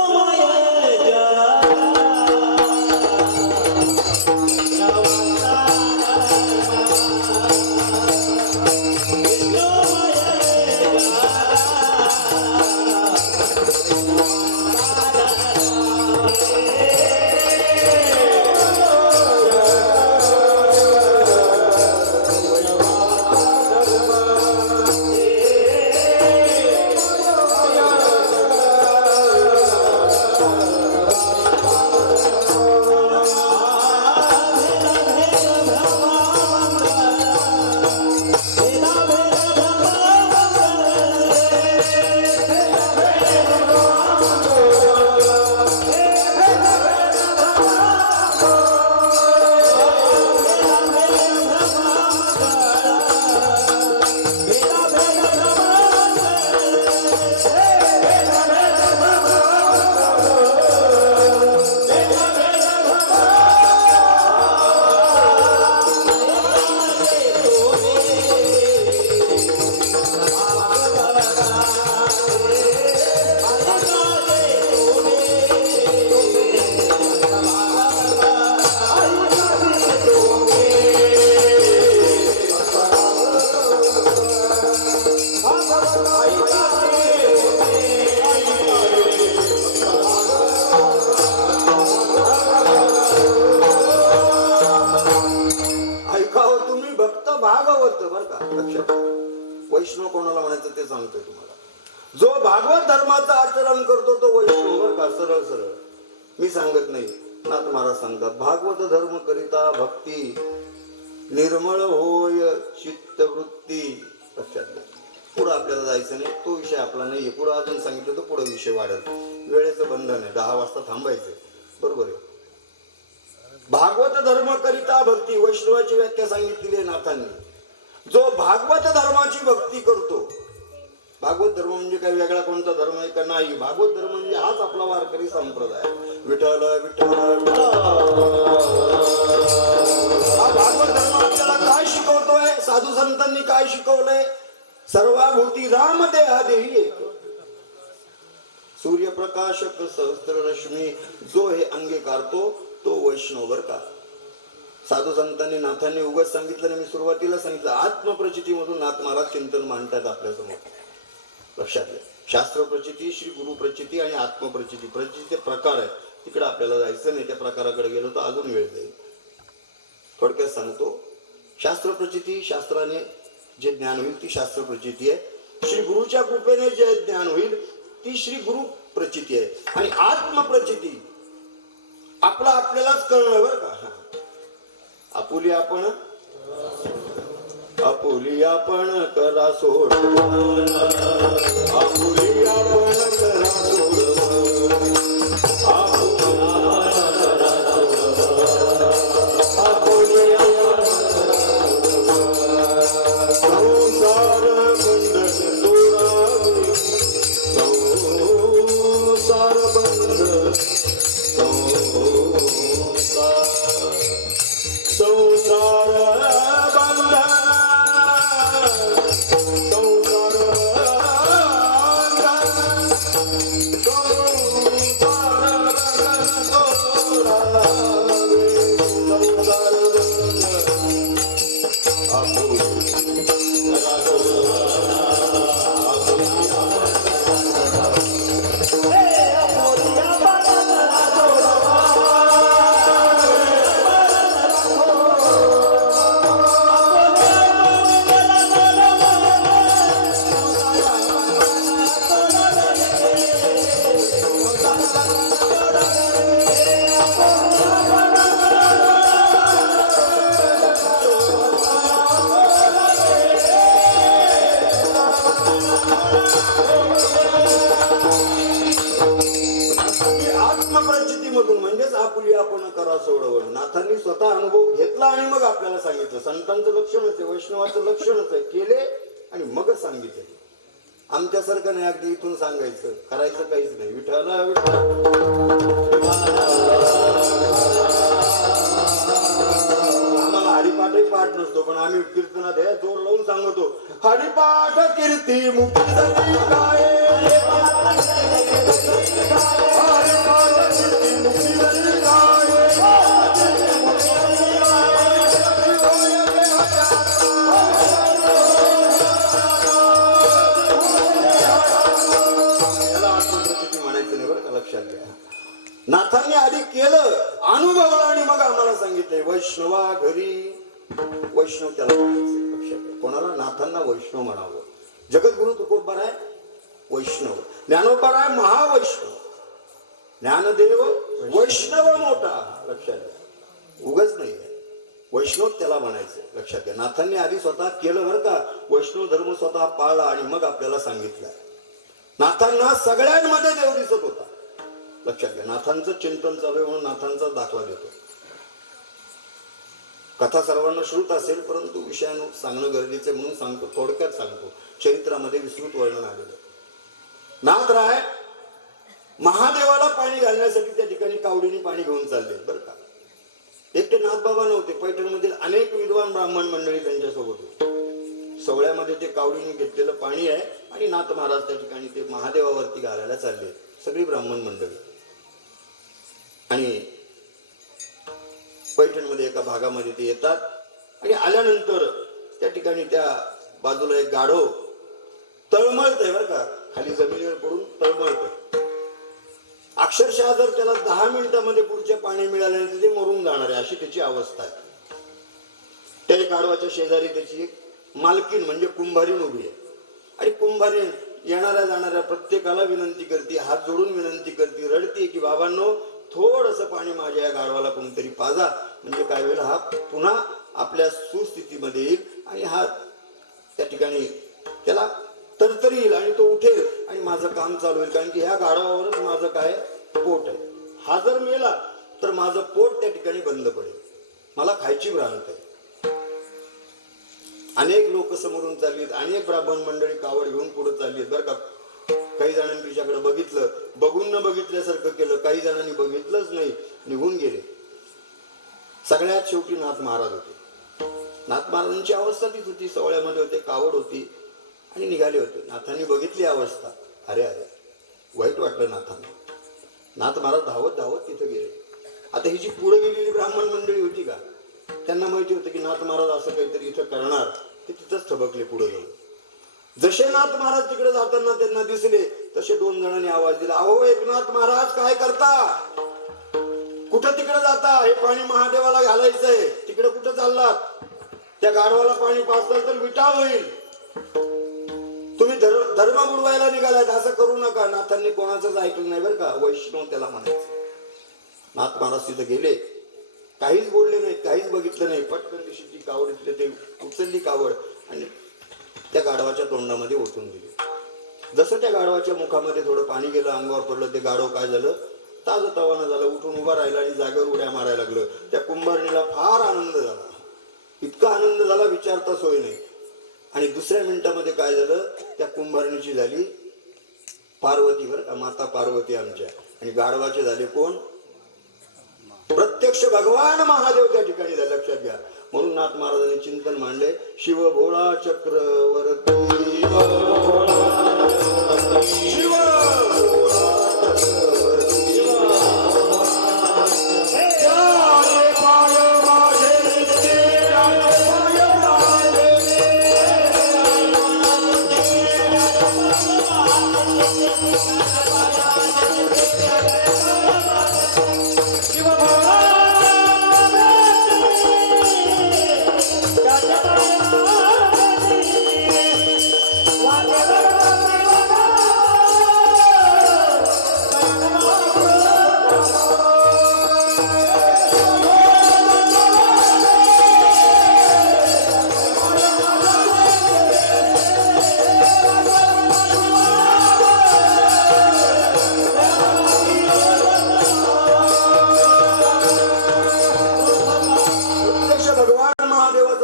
वैष्णव कोणाला म्हणायचं ते सांगतोय तुम्हाला. जो भागवत धर्माचं आचरण करतो तो वैष्णव, बरं का, सरळ सरळ. मी सांगत नाही, नाथ महाराज सांगतात. भागवत धर्म करिता भक्ती निर्मळ होय चित्तवृत्ती. लक्षात घ्या. पुढं आपल्याला जायचं नाही, तो विषय आपला नाहीये. पुढं अजून सांगितलं तर पुढे विषय वाढत. वेळेचं बंधन आहे, 10 वाजता थांबायचंय, बरोबर आहे. भागवत धर्म करिता भक्ती, वैष्णवाची व्याख्या सांगितलेली आहे नाथांनी. जो भागवत धर्माची भक्ती करतो. भागवत धर्म म्हणजे काय वेगळा कोणता धर्म आहे का? नाही. भागवत धर्म म्हणजे हाच आपला वारकरी संप्रदाय. विठ्ठल विठ्ठल हा भागवत धर्म आपल्याला काय शिकवतोय? साधू संतांनी काय शिकवलंय? सर्वाभूती राम देहा देही एक. सूर्यप्रकाशक सहस्त्र रश्मी जो हे अंगीकारतो तो वैष्णव, बर का. साधू संतांनी नाथांनी उगाच सांगितलं नाही, मी सुरुवातीला सांगितलं आत्मप्रचितीमधून नाथ महाराज चिंतन मांडतात आपल्यासमोर. लक्षात घ्या, शास्त्र प्रचिती, श्री गुरु प्रचिती आणि आत्मप्रचिती. प्रचिती प्रकार आहे, तिकडे आपल्याला जायचं नाही, त्या प्रकाराकडे गेलो तर अजून वेळ जाईल. थोडक्यात सांगतो, शास्त्र प्रचिती, शास्त्राने जे ज्ञान होईल ती शास्त्र प्रचिती आहे. श्री गुरुच्या कृपेने जे ज्ञान होईल ती श्री गुरु प्रचिती आहे. आणि आत्मप्रचिती आपला आपल्यालाच कळणं बरं का. आपुली आपण करा सोड, आपुली आपण करा सोड, म्हणजेच आपुली आपण करा सोडवण. नाथांनी स्वतः अनुभव घेतला आणि मग आपल्याला सांगितलं. संतांचं लक्षणच आहे, वैष्णवाचं लक्षणच आहे, केले आणि मग सांगितले. आमच्यासारखं नाही अगदी इथून सांगायचं, करायचं काहीच नाही. विठ्ठला विठ्ठल आम्हाला हरिपाठही पाठ नसतो, पण आम्ही कीर्तनात हे जोर लावून सांगतो, हरिपाठ कीर्ती मुक्ती काय, नाथांनी आधी केलं, अनुभवलं आणि मग आम्हाला सांगितलंय. वैष्णवा घरी, वैष्णव त्याला म्हणायचं. लक्षात घ्या, कोणाला? नाथांना वैष्णव म्हणावं. जगद्गुरु तुकोबार आहे वैष्णव, ज्ञानोबार आहे महावैष्णव, ज्ञानदेव वैष्णव मोठा. लक्षात घ्या, उगाच नाही आहे, वैष्णव त्याला म्हणायचं. लक्षात घ्या, नाथांनी आधी स्वतः केलं बरं का, वैष्णव धर्म स्वतः पाळला आणि मग आपल्याला सांगितलं. नाथांना सगळ्यांमध्ये देव दिसत होता. लक्षात घ्या, नाथांचं चिंतन चालू आहे म्हणून नाथांचा दाखला देतो. कथा सर्वांना श्रुत असेल, परंतु विषयानं सांगणं गरजेचं म्हणून सांगतो, थोडक्यात सांगतो. चरित्रामध्ये विस्तृत वर्णन आलेलं. नाथराय महादेवाला पाणी घालण्यासाठी त्या ठिकाणी कावडीने पाणी घेऊन चालले बरं का. एकटे नाथबाबा नव्हते, पैठणमधील अनेक विद्वान ब्राह्मण मंडळी त्यांच्यासोबत होते. सवळ्यामध्ये ते कावडीने घेतलेलं पाणी आहे आणि नाथ महाराज त्या ठिकाणी ते महादेवावरती घालायला चालले, सगळी ब्राह्मण मंडळी. आणि पैठणमध्ये एका भागामध्ये ते येतात आणि आल्यानंतर त्या ठिकाणी त्या बाजूला एक गाढव तळमळत आहे बरं का, खाली जमिनीवर पडून तळमळत. अक्षरशः जर त्याला 10 मिनिटांमध्ये पुढचे पाणी मिळाले तर ते मरून जाणार आहे, अशी त्याची अवस्था आहे. त्या गाढवाच्या शेजारी त्याची एक मालकीन म्हणजे कुंभारीण उभी आहे. आणि कुंभारीण येणाऱ्या जाणाऱ्या प्रत्येकाला विनंती करते, हात जोडून विनंती करते, रडते की बाबांनो थोडंसं पाणी माझ्या या गाढवाला कोणतरी पाजा, म्हणजे काय वेळ हा पुन्हा आपल्या सुस्थितीमध्ये येईल आणि हा त्या ठिकाणी त्याला तरतरी येईल आणि तो उठेल आणि माझं काम चालू होईल. कारण की ह्या गाढवावरच माझं काय पोट आहे. हा जर मेला तर माझं पोट त्या ठिकाणी बंद पडेल, मला खायची भ्रांत आहे. अनेक लोक समोरून चाललीत, अनेक ब्राह्मण मंडळी कावड घेऊन पुढे चाललीत बरं का. काही जणांनी तिच्याकडे बघितलं, बघून न बघितल्यासारखं केलं, काही जणांनी बघितलंच नाही, निघून गेले. सगळ्यात शेवटी नाथ महाराज होते. नाथ महाराजांची अवस्था तीच होती, सवळ्यामध्ये होते, कावड होती आणि निघाले होते. नाथांनी बघितली अवस्था, अरे अरे वाईट वाटलं नाथांना. नाथ महाराज धावत धावत तिथे गेले. आता ही जी पुढे गेलेली ब्राह्मण मंडळी होती का, त्यांना माहिती होतं की नाथ महाराज असं काहीतरी इथं करणार, ते तिथंच थबकले पुढे जाऊन. जसे नाथ महाराज तिकडे जाताना त्यांना दिसले तसे दोन जणांनी आवाज दिला, अहो एकनाथ महाराज काय करता, कुठं तिकडे जाता, हे पाणी महादेवाला घालायचंय, तिकडे कुठं चाललात, त्या गाढवाला पाणी पाजलं तर विटाळ होईल, तुम्ही धर्म बुडवायला निघालात, असं करू नका. नाथांनी कोणाचंच ऐकलं नाही बरं का, वैष्णव त्याला म्हणायचं. नाथ महाराज तिथे गेले, काहीच बोलले नाही, काहीच बघितलं नाही, पटकन दिवशी ती कावड इथले ते उचलली कावड आणि त्या गाढवाच्या तोंडामध्ये ओतून दिली. जसं त्या गाढवाच्या मुखामध्ये थोडं पाणी गेलं, अंगावर पडलं, ते गाढव काय झालं, ताजं तवानं झालं, उठून उभा राहिला आणि जागेवर उड्या मारायला लागलं. त्या कुंभारणीला फार आनंद झाला, इतका आनंद झाला विचारता सोय नाही. आणि दुसऱ्या मिनिटामध्ये काय झालं, त्या कुंभारणीची झाली पार्वतीवर का, माता पार्वती आमच्या, आणि गाढवाचे झाले कोण, प्रत्यक्ष भगवान महादेव त्या ठिकाणी झाले. लक्षात घ्या. म्हणून नाथ महाराजांनी चिंतन मांडले, शिव भोळा चक्रवर्ती, शिव भोळा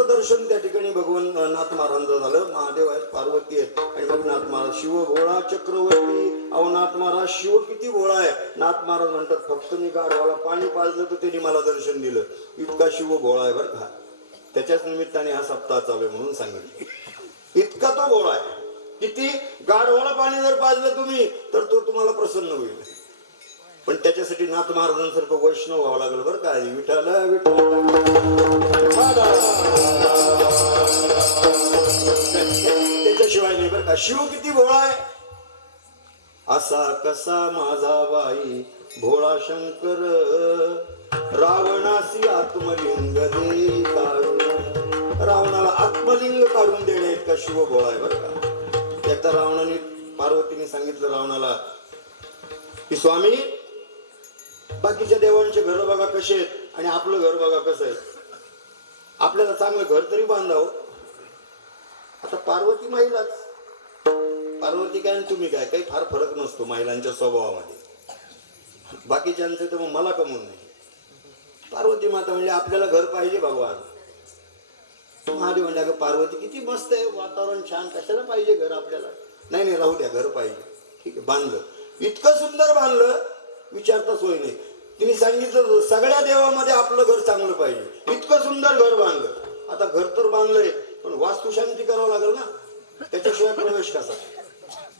दर्शन त्या ठिकाणी भगवान नाथ महाराजांचं झालं. महादेव आहेत, पार्वती आहेत, आणि मग नाथ महाराज शिव भोळा चक्रवर्ती. अहो नाथ महाराज शिव किती भोळा आहे. नाथ महाराज म्हणतात, फक्त मी गाढवाला पाणी पाजलं तर त्यांनी मला दर्शन दिलं, इतका शिव भोळा आहे बरं का. त्याच्याच निमित्ताने हा सप्ताह चालू आहे म्हणून सांगितलं, इतका तो भोळा आहे. किती, गाढवाला पाणी जर पाजलं तुम्ही तर तो तुम्हाला प्रसन्न होईल. पण त्याच्यासाठी नाथ महाराजांसारखं वैष्णव व्हावं लागलं बरं का. विठ्ठल त्याच्याशिवाय नाही बरं का. शिव किती भोळा आहे. असा कसा माझा बाई भोळा शंकर, रावणासी आत्मलिंग दे काढून. रावणाला आत्मलिंग काढून देणे इतका शिव भोळा आहे बरं का. एकदा रावणाने, पार्वतीने सांगितलं रावणाला की स्वामी, बाकीच्या देवांचे घर बघा कसे आहेत आणि आपलं घर बघा कसं आहे, आपल्याला चांगलं घर तरी बांधावं. आता पार्वती महिलाच, पार्वती काय आणि तुम्ही काय, काही फार फरक नसतो महिलांच्या स्वभावामध्ये. बाकीच्यांचं तर मग मला कमवून नाही. पार्वती माता म्हणजे आपल्याला घर पाहिजे भगवान. महादेव म्हणजे अगं पार्वती किती मस्त आहे, वातावरण छान, कशाला पाहिजे घर आपल्याला. नाही नाही, राहू द्या, घर पाहिजे. ठीक आहे, बांधलं, इतकं सुंदर बांधलं विचारता सोय नाही. तिने सांगितलं सगळ्या देवामध्ये आपलं घर चांगलं पाहिजे, इतकं सुंदर घर बांधलं. आता घर तर बांधलंय, पण वास्तुशांती करावं लागेल ना, त्याच्याशिवाय प्रवेश कसा.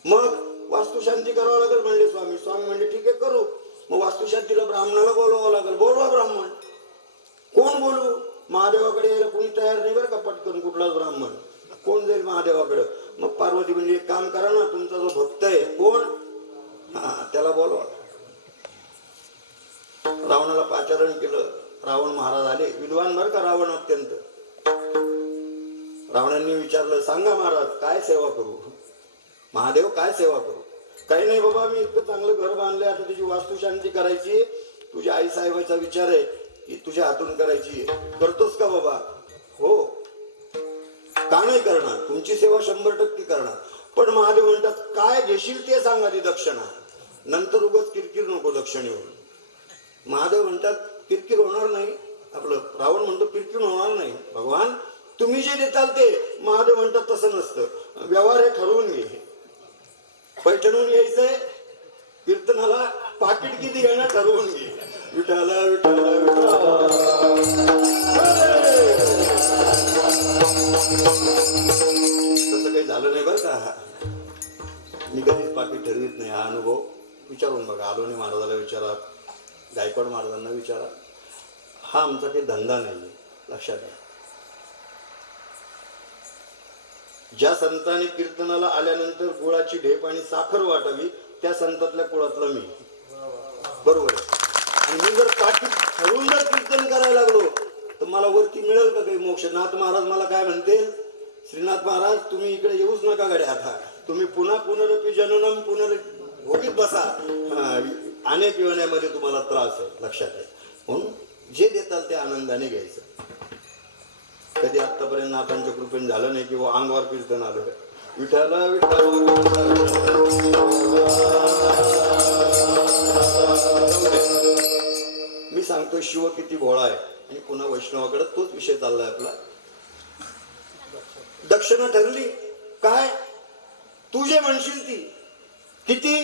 मग वास्तुशांती करावं लागेल म्हणले स्वामी. स्वामी म्हणजे ठीक आहे करू. मग वास्तुशांतीला ब्राह्मणाला बोलवावं लागेल. बोलवा ब्राह्मण. कोण बोलू. महादेवाकडे यायला कोणी तयार नाही बरं का पटकन, कुठलाच ब्राह्मण. कोण जाईल महादेवाकडं. मग पार्वती म्हणजे एक काम करा ना, तुमचा जो भक्त आहे कोण, हा त्याला बोलवा. रावणाला पाचारण केलं. रावण महाराज आले, विद्वान बरं का रावण अत्यंत. रावणांनी विचारलं, सांगा महाराज काय सेवा करू. महादेव काय सेवा करू. काही नाही बाबा, मी इतकं चांगलं घर बांधलंय, आता त्याची वास्तुशांती करायची. तुझ्या आई साहेबाचा विचार आहे की तुझ्या हातून करायची, करतोस का बाबा. हो. का नाही करणार, तुमची सेवा 100% करणार. पण महादेव म्हणतात काय घेशील ते सांगा ती दक्षिणा, नंतर उगाच किरकिर नको दक्षिणेवर. महादेव म्हणतात किरकिर होणार नाही. आपलं रावण म्हणतो किरकिर होणार नाही भगवान, तुम्ही जे देताल ते. महादेव म्हणतात तसं नसतं, व्यवहार हे ठरवून घे. पैठणून यायचंय कीर्तनाला, पाकिट किती घेणं ठरवून घे. विठाला विठाला विठाला. तसं काही झालं नाही बरं का. मी कधीच पाकिट ठरवित नाही. हा अनुभव विचारून बघा. आलोनी महाराजाला विचारा, गायकवाड महाराजांना विचारा. हा आमचा काही धंदा नाही. लक्षात घ्या. ज्या संतांनी कीर्तनाला आल्यानंतर गुळाची ढेप आणि साखर वाटावी त्या संतातल्या कुळातला मी, बरोबर आहे. आणि मी जर पाठी ठरवून जर कीर्तन करायला लागलो तर मला वरती मिळेल का काही मोक्ष? नाथ महाराज मला काय म्हणते, श्रीनाथ महाराज तुम्ही इकडे येऊच नका गड्या, आता तुम्ही पुन्हा पुनरपी जननम भोगीत बसा. अनेक योजनेमध्ये तुम्हाला त्रास आहे, लक्षात आहे. म्हणून जे देताल ते आनंदाने घ्यायचं. कधी आतापर्यंत नाथांच्या कृपेने झालं नाही की अंगावर कीर्तन आलं विठाला विठाला. मी सांगतो शिव किती भोळा आहे. आणि पुन्हा वैष्णवाकडे तोच विषय चाललाय आपला. दक्षिणा ठरली काय, तू जे म्हणशील ती किती,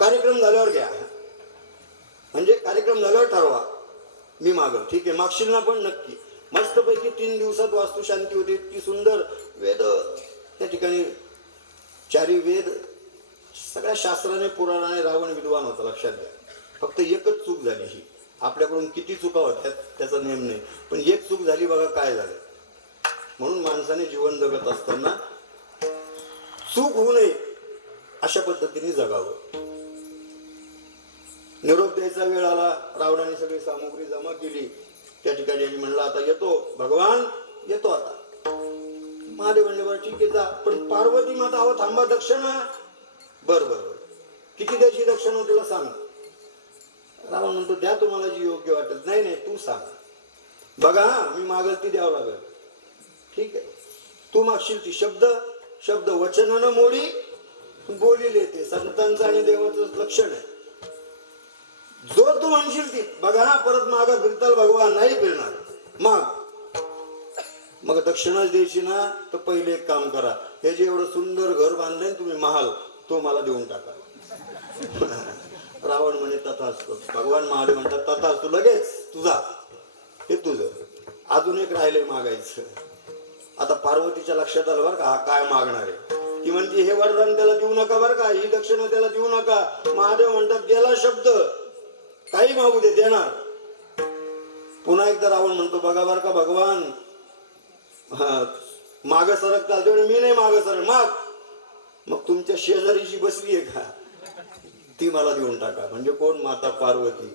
कार्यक्रम झाल्यावर घ्या, म्हणजे कार्यक्रम झाल्यावर ठरवा. मी मागल, ठीक आहे, मागशील ना, पण नक्की. मस्तपैकी 3 दिवसात वास्तू शांती होती. इतकी सुंदर वेद त्या ठिकाणी, 4 वेद, सगळ्या शास्त्राने पुराणाने रावण विद्वान होता, लक्षात घ्या. फक्त एकच चूक झाली. ही आपल्याकडून किती चुका होत्या त्याचा नेम नाही, पण एक चूक झाली बघा काय झालं. म्हणून माणसाने जीवन जगत असताना चूक होऊ नये अशा पद्धतीने जगावं. निरोप द्यायचा वेळ आला, रावणाने सगळी सामुग्री जमा केली त्या ठिकाणी आणि म्हणला आता येतो भगवान, येतो आता. महादेव म्हणले बरं ठीक आहे जा, पण पार्वती माता अहो थांबा, दक्षिणा. बर बर बर, किती द्यायची दक्षिणा तुला सांग. रावण म्हणतो द्या तुम्हाला जी योग्य वाटत. नाही नाही तू सांग. बघा मी मागल ती द्यावं लागेल. ठीक आहे, तू मागशील ती शब्द शब्द वचनानं मोडी बोलिले, ते संतांचं आणि देवाचं लक्षण आहे. जो तू म्हणशील ती. बघा परत माग फिरताल भगवान नाही फिरणार. मग दक्षिणाच द्यायची ना, तर पहिले एक काम करा, हे जे एवढं सुंदर घर बांधलंय तुम्ही महाल, तो मला देऊन टाका. रावण म्हणे तथास्तु. भगवान महादेव म्हणतात तथास्तु, लगेच तुझा, हे तुझं. अजून एक राहिलंय मागायचं. आता पार्वतीच्या लक्षात आलं बरं का हा काय मागणार आहे. ती म्हणते हे वरदान त्याला देऊ नका बरं का, ही दक्षिणा त्याला देऊ नका. महादेव म्हणतात गेला शब्द, काही मागू दे देणार. पुन्हा एकदा रावण म्हणतो बघा बरं का भगवान, माग सरकता मी नाही माग सरक. मग तुमच्या शेजारी जी बसली आहे का ती मला देऊन टाका. म्हणजे कोण, माता पार्वती.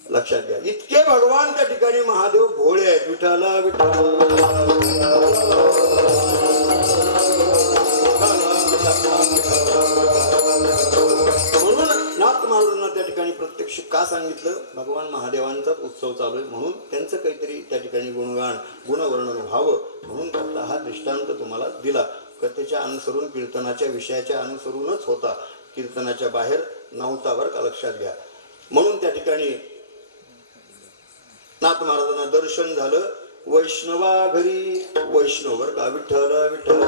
लक्षात घ्या, इतके भगवान त्या ठिकाणी महादेव भोळे आहेत. विठाला विठाला म्हणून नाथ महाराजांना त्या ठिकाणी प्रत्यक्ष का सांगितलं, भगवान महादेवांचाच उत्सव चालू आहे म्हणून त्यांचं काहीतरी त्या ठिकाणी गुणगान गुणवर्णन व्हावं म्हणून त्यातला हा दृष्टांत तुम्हाला दिला. कथेच्या अनुसरून, कीर्तनाच्या विषयाच्या अनुसरूनच होता, कीर्तनाच्या बाहेर नव्हता बरं का, लक्षात घ्या. म्हणून त्या ठिकाणी नाथ महाराजांना दर्शन झालं. वैष्णवा घरी, वैष्णव बरं का, विठ्ठल विठ्ठल.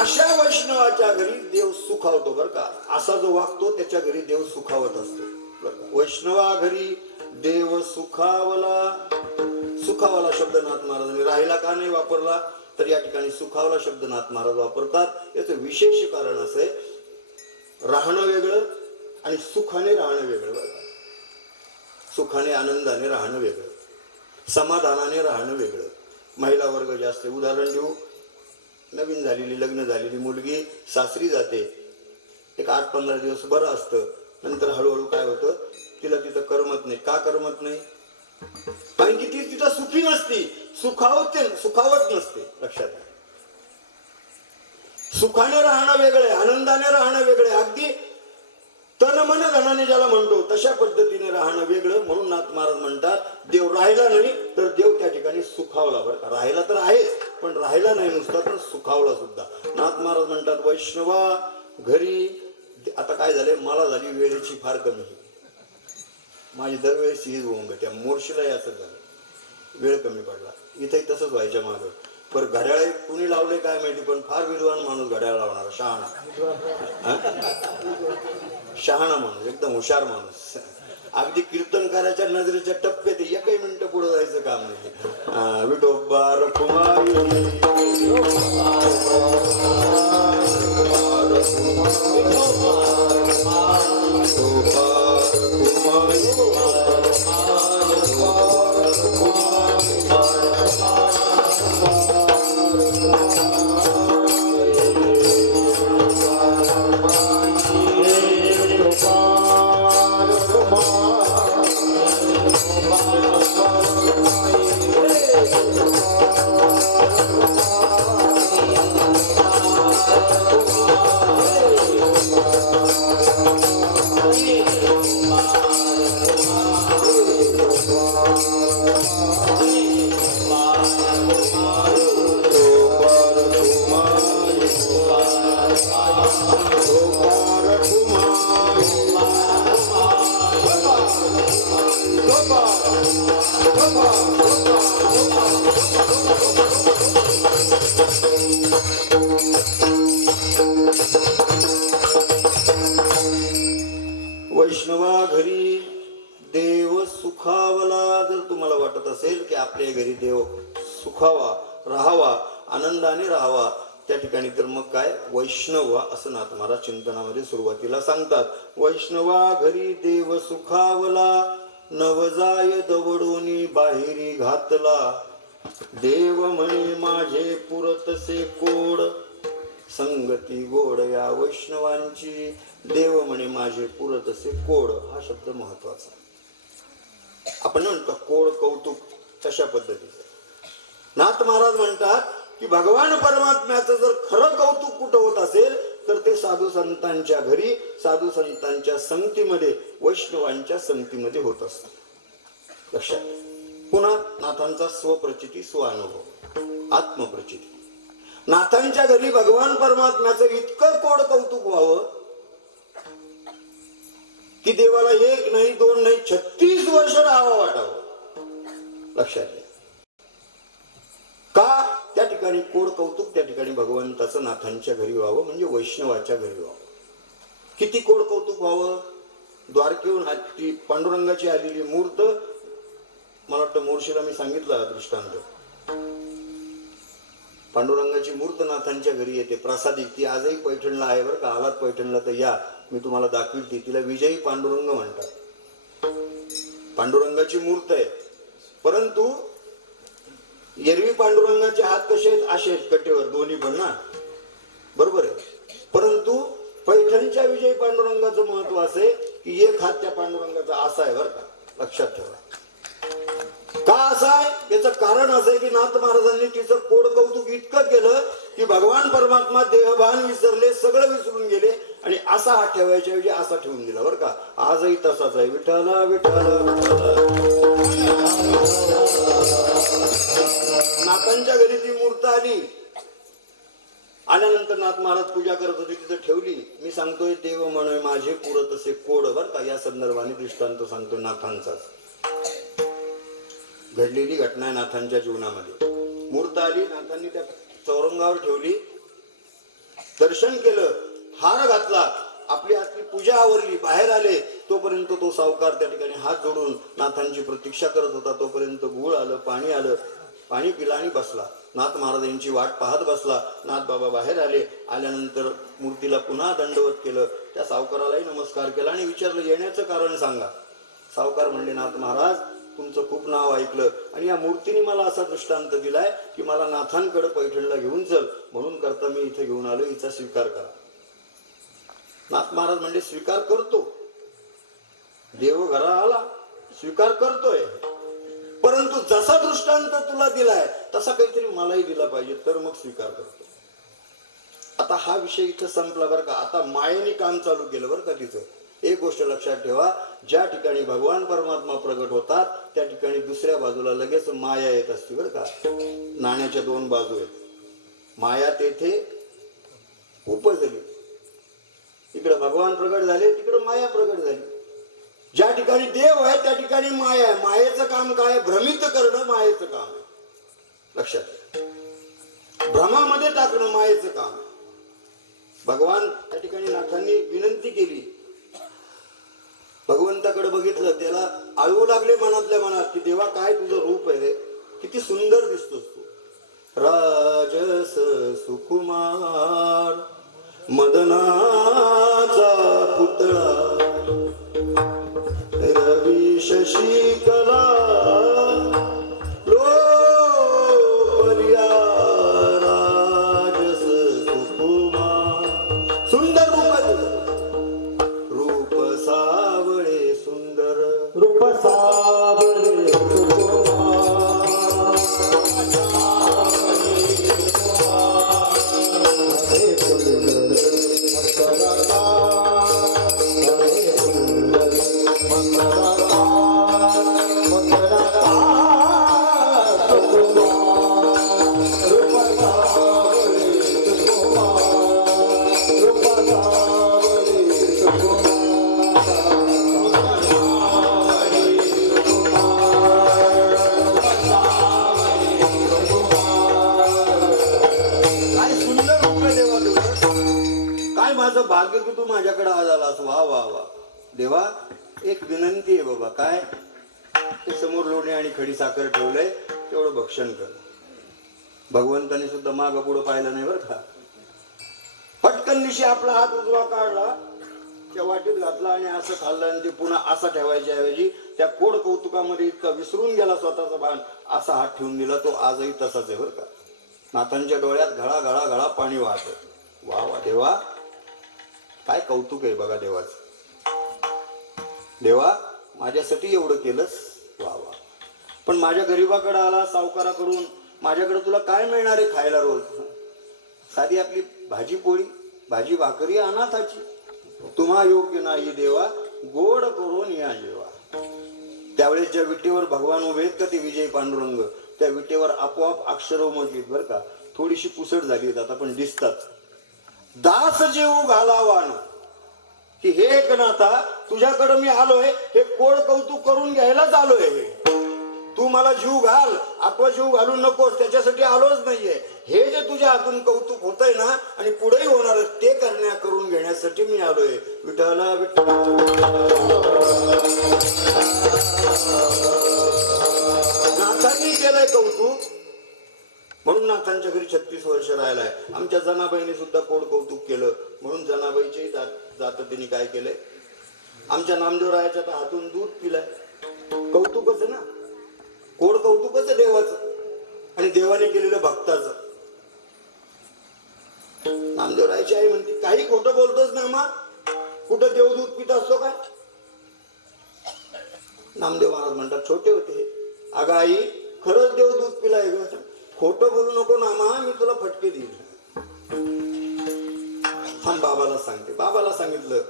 अशा वैष्णवाच्या घरी देव सुखावतो बरं का. असा जो वागतो त्याच्या घरी देव सुखावत असतो. वैष्णवा घरी देव सुखावला. सुखावला शब्द नाथ महाराजांनी राहिला का नाही वापरला, तर या ठिकाणी सुखावला शब्द नाथ महाराज वापरतात. याचं विशेष कारण असं आहे, राहणं वेगळं आणि सुखाने राहणं वेगळं. सुखाने आनंदाने राहणं वेगळं, समाधानाने राहणं वेगळं. महिला वर्ग जास्त. उदाहरण देऊ, नवीन झालेली लग्न झालेली मुलगी सासरी जाते, एक 8-15 दिवस बरं असतं, नंतर हळूहळू काय होतं, तिला तिथं करमत नाही. का करमत नाही? कारण की ती तिथं सुखी नसती, सुखावत नसते. लक्षात घ्या, सुखाने राहणं वेगळे, आनंदाने राहणं वेगळे. अगदी तन मन धनाने ज्याला म्हणतो तशा पद्धतीने राहणं वेगळं. म्हणून नाथ महाराज म्हणतात देव राहिला नाही तर देव त्या ठिकाणी सुखावला बरं का. राहिला तर आहेच, पण राहिला नाही नुसता, तर सुखावला सुद्धा. नाथ महाराज म्हणतात वैष्णवा घरी. आता काय झालंय, मला झाली वेळेची फार कमी. माझी दरवेळेस हीच होऊन गई. त्या मोर्शीलाही असं झालं, वेळ कमी पडला. इथंही तसंच व्हायच्या मागं. पर घड्याळ कुणी लावले काय माहिती, पण फार विद्वान माणूस घड्याळ लावणारा, शहाणा माणूस, एकदम हुशार माणूस. अगदी कीर्तनकाराच्या नजरेच्या टप्प्यात एकही मिनिटं पुढे जायचं काम नाही. विठोबा रखुमाई विठोबा वैष्णवा घरी देव सुखावला. जर तुम्हाला वाटत असेल की आपल्या घरी देव सुखावा, राहावा, आनंदाने राहावा, त्या ठिकाणी तर मग काय, वैष्णव व्हा असं नाथ महाराज चिंतनामध्ये सुरुवातीला सांगतात. वैष्णवा घरी देव सुखावला, नवजाय दवडोनी बाहेरी घातला. देव म्हणे माझे पुरतसे कोड, संगती गोड या वैष्णवांची. देव म्हणे माझे पुरतसे कोड, हा शब्द महत्वाचा. आपण म्हणतो कोड कौतुक, तशा पद्धतीचं नाथ महाराज म्हणतात की भगवान परमात्म्याचं जर खरं कौतुक कुठं होत असेल तर ते साधू संतांच्या घरी, साधू संतांच्या संगतीमध्ये, वैष्णवांच्या संगतीमध्ये होत असतं. लक्षात. पुन्हा नाथांचा स्वप्रचिती, स्वानुभव, आत्मप्रचिती. नाथांच्या घरी भगवान परमात्म्याचं इतकं कोड कौतुक व्हावं की देवाला 1 नाही 2 नाही 36 वर्ष राहावं वाटावं. लक्षात घ्या. का? त्या ठिकाणी कोड कौतुक त्या ठिकाणी भगवंताचं नाथांच्या घरी व्हावं, म्हणजे वैष्णवाच्या घरी व्हावं. किती कोड कौतुक व्हावं? द्वारकेहून ती पांडुरंगाची आलेली मूर्त, मला वाटतं मोर्शीला मी सांगितलं दृष्टांत. पांडुरंगाची मूर्त नाथांच्या घरी येते प्रसादिक. ती आजही पैठणला आहे बरं का. आलात पैठणला तर या, मी तुम्हाला दाखविल. तिला विजयी पांडुरंग म्हणतात. पांडुरंगाची मूर्त आहे, परंतु एरवी पांडुरंगाचे हात कसे आहेत? असे आहेत कटेवर, दोन्ही पण ना, बरोबर आहे. परंतु पैठणच्या विजयी पांडुरंगाचं महत्व असे की एक हात त्या पांडुरंगाचा असा आहे बरं का. लक्षात ठेवा. का असं आहे? याचं कारण असं आहे की नाथ महाराजांनी तिचं कोड कौतुक इतकं केलं की भगवान परमात्मा देहभान विसरले, सगळं विसरून गेले आणि असा हात ठेवायच्या ऐवजी असा ठेवून दिला बरं का. आजही तसाच आहे. विठ्ठला विठ्ठला विठ्ठला. नाथांच्या घरी ती मूर्त आली. आल्यानंतर नाथ महाराज पूजा करत होते, तिथं ठेवली. मी सांगतोय देव म्हणोय माझे पुरतसे कोड बरं का. या संदर्भाने दृष्टांत सांगतोय नाथांचाच. घडलेली घटना आहे नाथांच्या जीवनामध्ये. मूर्त आली, नाथांनी त्या चौरंगावर ठेवली, दर्शन केलं, हार घातला, आपली हातली पूजा आवरली, बाहेर आले. तोपर्यंत तो सावकार त्या ठिकाणी हात जोडून नाथांची प्रतीक्षा करत होता. तोपर्यंत गुळ आलं, पाणी आलं, पाणी पिला आणि बसला. नाथ महाराजांची वाट पाहत बसला. नाथ बाबा बाहेर आले. आल्यानंतर मूर्तीला पुन्हा दंडवत केलं. त्या सावकारालाही नमस्कार केला आणि विचारलं येण्याचं कारण सांगा. सावकार म्हणले नाथ महाराज तुमचं खूप नाव ऐकलं आणि या मूर्तीने मला असा दृष्टांत दिलाय की मला नाथांकडे पैठणला घेऊन चल, म्हणून करता मी इथे घेऊन आलो, हिचा स्वीकार करा. नाथ महाराज म्हणले स्वीकार करतो. देव घरा आला, स्वीकार करतोय, परंतु जसा दृष्टांत तुला दिलाय तसा काहीतरी मलाही दिला पाहिजे, तर मग स्वीकार करतो. आता हा विषय इथं संपला बरं का. आता मायेने काम चालू केलं बरं का तिचं. एक गोष्ट लक्षात ठेवा, ज्या ठिकाणी भगवान परमात्मा प्रगट होतात त्या ठिकाणी दुसऱ्या बाजूला लगेच माया येत असते बरं का. नाण्याच्या 2 बाजू आहेत. माया तेथे उपजली. इकडे भगवान प्रगट झाले, तिकडे माया प्रगट झाली. ज्या ठिकाणी देव आहे त्या ठिकाणी माया आहे. मायेचं काम काय? भ्रमित करणं मायेचं काम आहे. लक्षात. भ्रमामध्ये टाकणं मायेचं काम आहे. भगवान त्या ठिकाणी नाथांनी विनंती केली, भगवंताकडे बघितलं, त्याला आळवू लागले मनातल्या मनात की देवा काय तुझं रूप आहे रे, किती सुंदर दिसतोस तू. राजस सुकुमार मदनाचा पुतळा, रवी शशी कला लोपरिया, राजस सुकुमार. सुंदर रूप आहे तुझं. रूप सावळे सुंदर, रूप सावळे सुकुमार. की तू माझ्याकडे आज आलास. वा वा वा देवा, एक विनंती आहे बाबा. काय? ते समोर लोणी आणि खडी साखर ठेवलंय, तेवढं भक्षण कर. भगवंताने सुद्धा मागं पुढं पाहिलं नाही बरं का. पटकन दिशी आपला हात उजवा काढला, त्या वाटीत घातला आणि असं खाल्लं, आणि ते पुन्हा असा ठेवायच्या ऐवजी त्या कोड कौतुकामध्ये इतका विसरून गेला स्वतःचा भान, असा हात ठेवून दिला. तो आजही तसाच आहे बरं का. नाथांच्या डोळ्यात घळा घळा घळा पाणी वाहत. वा वा देवा, काय कौतुक आहे बघा देवाचं. देवा, माझ्यासाठी एवढं केलंस. वा वा. पण माझ्या गरीबाकडे आला, सावकाराकडून, माझ्याकडे तुला काय मिळणार आहे खायला रोज? साधी आपली भाजी पोळी, भाजी भाकरी अनाथाची. तुम्हा योग्य नाही देवा, गोड करून या जेवा. त्यावेळेस ज्या विटेवर भगवान उभे आहेत का ते विजय पांडुरंग, त्या विटेवर आपोआप अक्षर उमटलीत बरं का. थोडीशी पुसट झाली आहेत आता, पण दिसतात. दास जेऊ घालावान, की हे एकनाथा, तुझ्याकडे मी आलोय, हे कोड कौतुक करून घ्यायलाच आलोय. तू मला जीव घाल अथवा जीव घालू नकोस, त्याच्यासाठी आलोच नाहीये. हे जे तुझ्या हातून कौतुक होतंय ना, आणि पुढेही होणार ते करून घेण्यासाठी मी आलोय. विठ्ठला विठ्ठल. नाथांनी केलंय कौतुक, म्हणून नाथांच्या घरी 36 वर्ष राहिलाय. आमच्या जनाबाईने सुद्धा कोड कौतुक केलं, म्हणून जनाबाईचे जात त्यांनी काय केलंय, आमच्या नामदेवरायाच्या हातून दूध पिलाय. कौतुकच ना, कोड कौतुकच आहे देवाचं, आणि देवाने केलेलं भक्ताचं. नामदेवरायाची आई म्हणते, काही खोटं बोलतोस ना मा, कुठं देव दूध पित असतो काय? नामदेव महाराज म्हणतात, छोटे होते, अगं आई खरंच देव दूध पिलाय ग, खोटं बोलू नको ना मा, मी तुला फटके देईल. थांब बाबाला सांगते. बाबाला सांगितलं.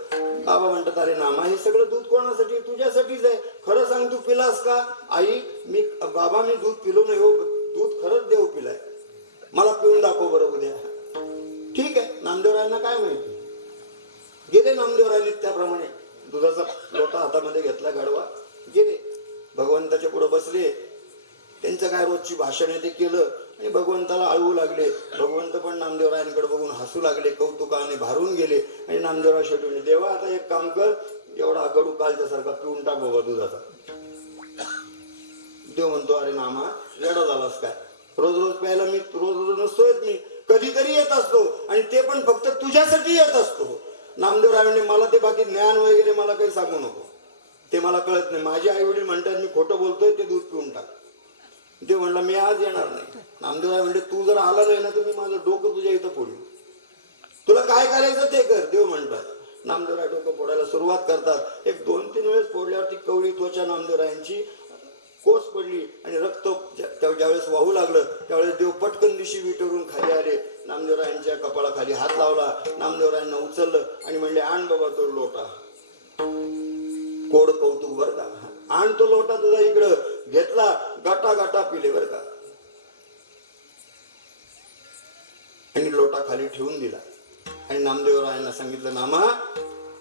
बाबा म्हणतात, अरे नामा, हे सगळं दूध कोणासाठी? तुझ्यासाठीच आहे. खरं सांग, तू पिलास का? आई, मी दूध पिलो नाही हो, दूध खरंच देव पिलाय. मला पिऊन दाखव बरं उद्या. ठीक आहे. नामदेवरायांना काय माहिती. गेले नामदेवरायांनी त्याप्रमाणे दुधाचा लोटा हातामध्ये घेतला, गाडवा, गेले भगवंताच्या पुढे बसले. त्यांचं काय रोजची भाषण ते केलं आणि भगवंताला आळवू लागले. भगवंत पण नामदेवरायांकडे बघून हसू लागले, कौतुकाने भारून गेले. आणि नामदेवराय शेवटी म्हणले, देवा आता एक काम कर, एवढा गडू कालच्या सारखा पिऊन टाक बाबा दुधाचा. देव म्हणतो, अरे नामा, येडा झालास काय? रोज रोज प्यायला मी रोज नसतोय, मी कधीतरी येत असतो, आणि ते पण फक्त तुझ्यासाठी येत असतो. नामदेवराय म्हणले, मला ते बाकी ज्ञान वगैरे मला काही सांगू नको, ते मला कळत नाही. माझे आई वडील म्हणतात मी खोटं बोलतोय, ते दूध पिऊन टाक. देव म्हणला, मी आज येणार नाही. नामदेवराय म्हणले, तू जर आला नाही ना तर मी माझं डोकं तुझ्या इथं फोडू, तुला काय करायचं ते कर. देव म्हणतात. नामदेवराय डोकं फोडायला सुरुवात करतात. एक 2-3 वेळेस फोडल्यावरती कवळी त्वचा नामदेवरायांची कोस पडली आणि रक्त ज्यावेळेस वाहू लागलं, त्यावेळेस देव पटकन दिशी विटेवरून खाली आले. नामदेवरायांच्या कपाळाखाली हात लावला, नामदेवरायांना उचललं आणि म्हणले, आण बाबा तो लोटा. कोड कौतुक बरं का. आण तो लोटा तुझा इकडं. घेतला, गाटा गाटा पिले बरं का, आणि लोटा खाली ठेवून दिला. आणि नामदेवरायांना सांगितलं, नामा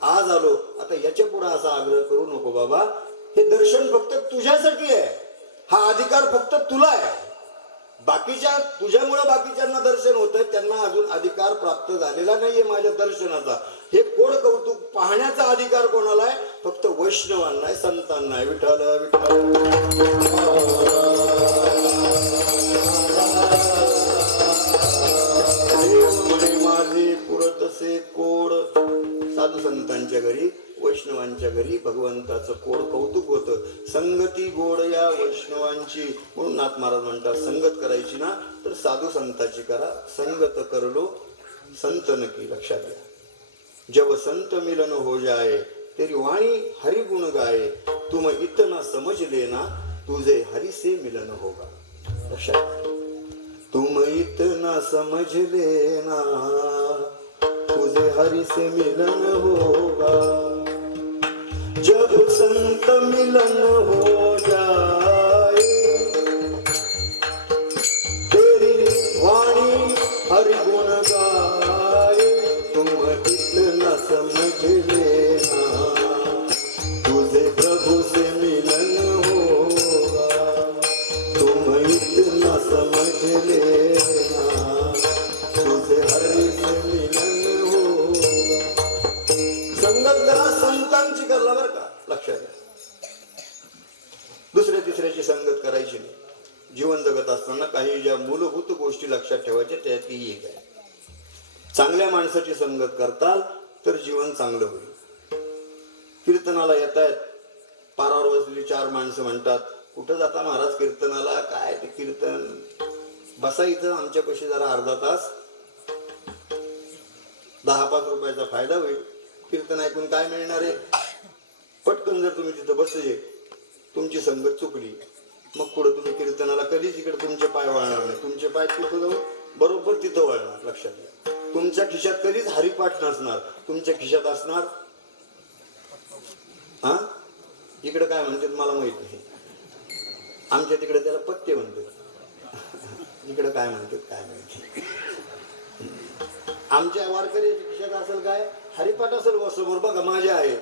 आज आलो, आता याच्या पुढे असा आग्रह करू नको बाबा, हे दर्शन फक्त तुझ्यासाठी आहे, हा अधिकार फक्त तुला आहे. बाकीच्या तुझ्यामुळे बाकीच्यांना दर्शन होतंय, त्यांना अजून अधिकार प्राप्त झालेला नाहीये माझ्या दर्शनाचा. हे कोड कौतुक पाहण्याचा अधिकार कोणाला आहे? फक्त वैष्णवांना आहे, संतांना आहे. विठ्ठल विठ्ठल. माझे पुरतसे कोड. साधू संतांच्या घरी, वैष्णवांच्या घरी भगवंताचं कोड कौतुक होतं. संगती गोड या वैष्णवांची. म्हणून नाथ महाराज म्हणतात, संगत करायची ना तर साधू संताची करा. संगत करलो संतन की. लक्षात घ्या. जब संत मिलन हो जाए तेरी वाणी हरि गुण गाए, तुम इतना समझ लेना तुझे हरि से मिलन होगा. लक्षात. तुम इतना समझ लेना तुझे हरि से मिलन होगा. जब संत मिलन हो जाए तेरी वाणी हरि गुण गाए, तुम इतना समझ लेना तुझे प्रभु से मिलन होगा. तुम इतना समझ लेना तुझे हरि से मिलन होगा. संगत करायची नाही. जीवन जगत असताना काही ज्या मूलभूत गोष्टी लक्षात ठेवायच्या त्यातली ही एक आहे. चांगल्या माणसाची संगत करताल तर जीवन चांगलं होईल. कीर्तनाला येत आहेत, पारावर बसलेली 4 माणसं म्हणतात, कुठं जाता महाराज कीर्तनाला? काय ते कीर्तन, बसा इथं आमच्यापाशी जरा अर्धा तास, 10-5 रुपयाचा फायदा होईल. कीर्तन ऐकून काय मिळणार आहे? पटकन जर तुम्ही तिथं बसले, तुमची संगत चुकली, मग पुढे तुम्ही कीर्तनाला कधीच इकडे तुमचे पाय वळणार नाही. तुमचे पाय तिथं जाऊन बरोबर तिथं वळणार. लक्षात घ्या. तुमच्या खिशात कधीच हरिपाठ नसणार, तुमच्या खिशात असणार हा इकडे काय म्हणतात मला माहित नाही, आमच्या तिकडे त्याला पत्ते म्हणतात, इकडे काय म्हणतात काय माहिती. आमच्या वारकऱ्याच्या खिशात असेल काय? हरिपाठ असेल समोर. बघा माझे आहे,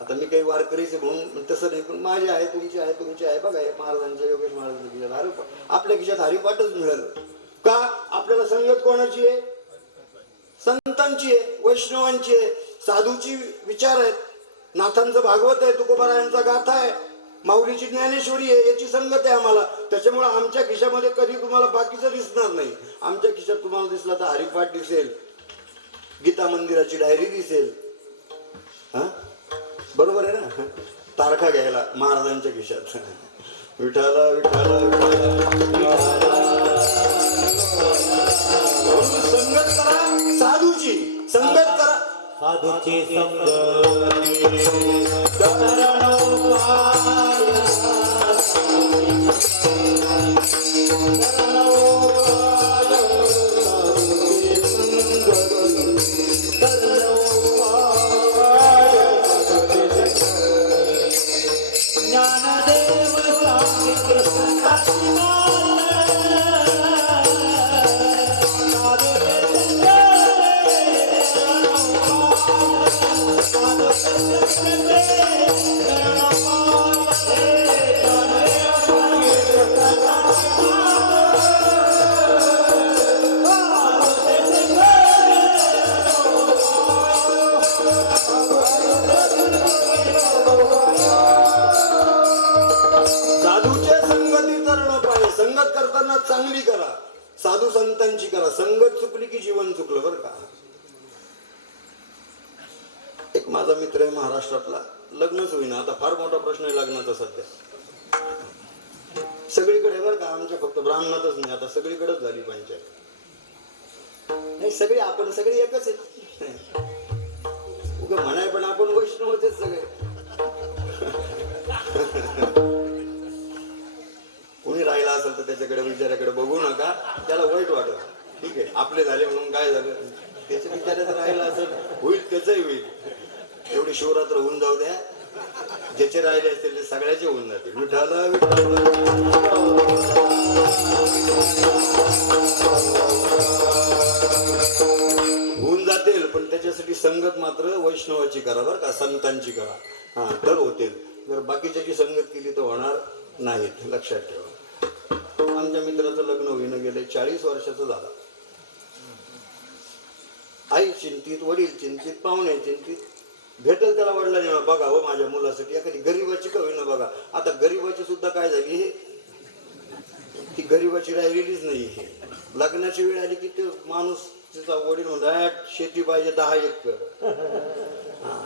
आता मी काही वारकरीचे म्हणून तसं नाही, पण माझे आहे, तुमचे आहे, तुमचे आहे. बघा महाराजांच्या, योगेश महाराजांच्या खिशात हरिपाठ, आपल्या खिशात हरिपाठच मिळालं का? आपल्याला संगत कोणाची आहे? संतांची आहे, वैष्णवांची आहे, साधूची विचार आहेत, नाथांचं भागवत आहे, तुकोबारायांचा गाथा आहे, माऊलीची ज्ञानेश्वरी आहे, याची संगत आहे आम्हाला. त्याच्यामुळे आमच्या खिशामध्ये कधी तुम्हाला बाकीचं दिसणार नाही. आमच्या खिशात तुम्हाला दिसला तर हरिपाठ दिसेल, गीता मंदिराची डायरी दिसेल. हा बरोबर आहे ना? तारखा घ्यायला महाराजांच्या खिशात विठाला विठाला संगत करा, साधूची संगत करा, साधूची संगत चांगली करा, साधू संतांची करा. संगत चुकली की जीवन चुकलं बरं का. एक माझा मित्र आहे महाराष्ट्रातला, लग्नच होईना, आता फार मोठा प्रश्न आहे लग्नाचा सध्या सगळीकडे बरं का. आमच्या फक्त ब्राह्मणातच नाही, आता सगळीकडेच झाली पंचायत. नाही सगळी आपण सगळी एकच आहे उगा म्हणाय, पण आपण वैष्णवच सगळे. कोणी राहिला असेल तर त्याच्याकडे विचाराकडे बघू नका, त्याला वाईट वाटत. ठीक आहे, आपले झाले म्हणून काय झालं, त्याच्या विचारात राहिला असेल होईल, त्याचंही होईल. एवढी शिवरात्र होऊन जाऊ द्या, ज्याचे राहिले असतील ते सगळ्याचे होऊन जातील. विठाला होऊन जातील, पण त्याच्यासाठी संगत मात्र वैष्णवाची करा बरं का, संतांची करा. हा तर होतील. जर बाकीच्याची संगत केली तर होणार नाहीत, लक्षात ठेवा. आमच्या मित्राचं लग्न होईन गेले 40 वर्षाचं झालं. आई चिंतित, वडील चिंतित, पाहुणे चिंतित. भेटल त्याला वडिलांनी बघा हो माझ्या मुलासाठी एखादी गरीबाची का होईना बघा. आता गरीबाची सुद्धा काय झाली, हे ती गरीबाची राहिलेलीच नाही. हे लग्नाची वेळ आली की ते माणूस त्याचा वडील म्हणतात शेती पाहिजे 10 एकर,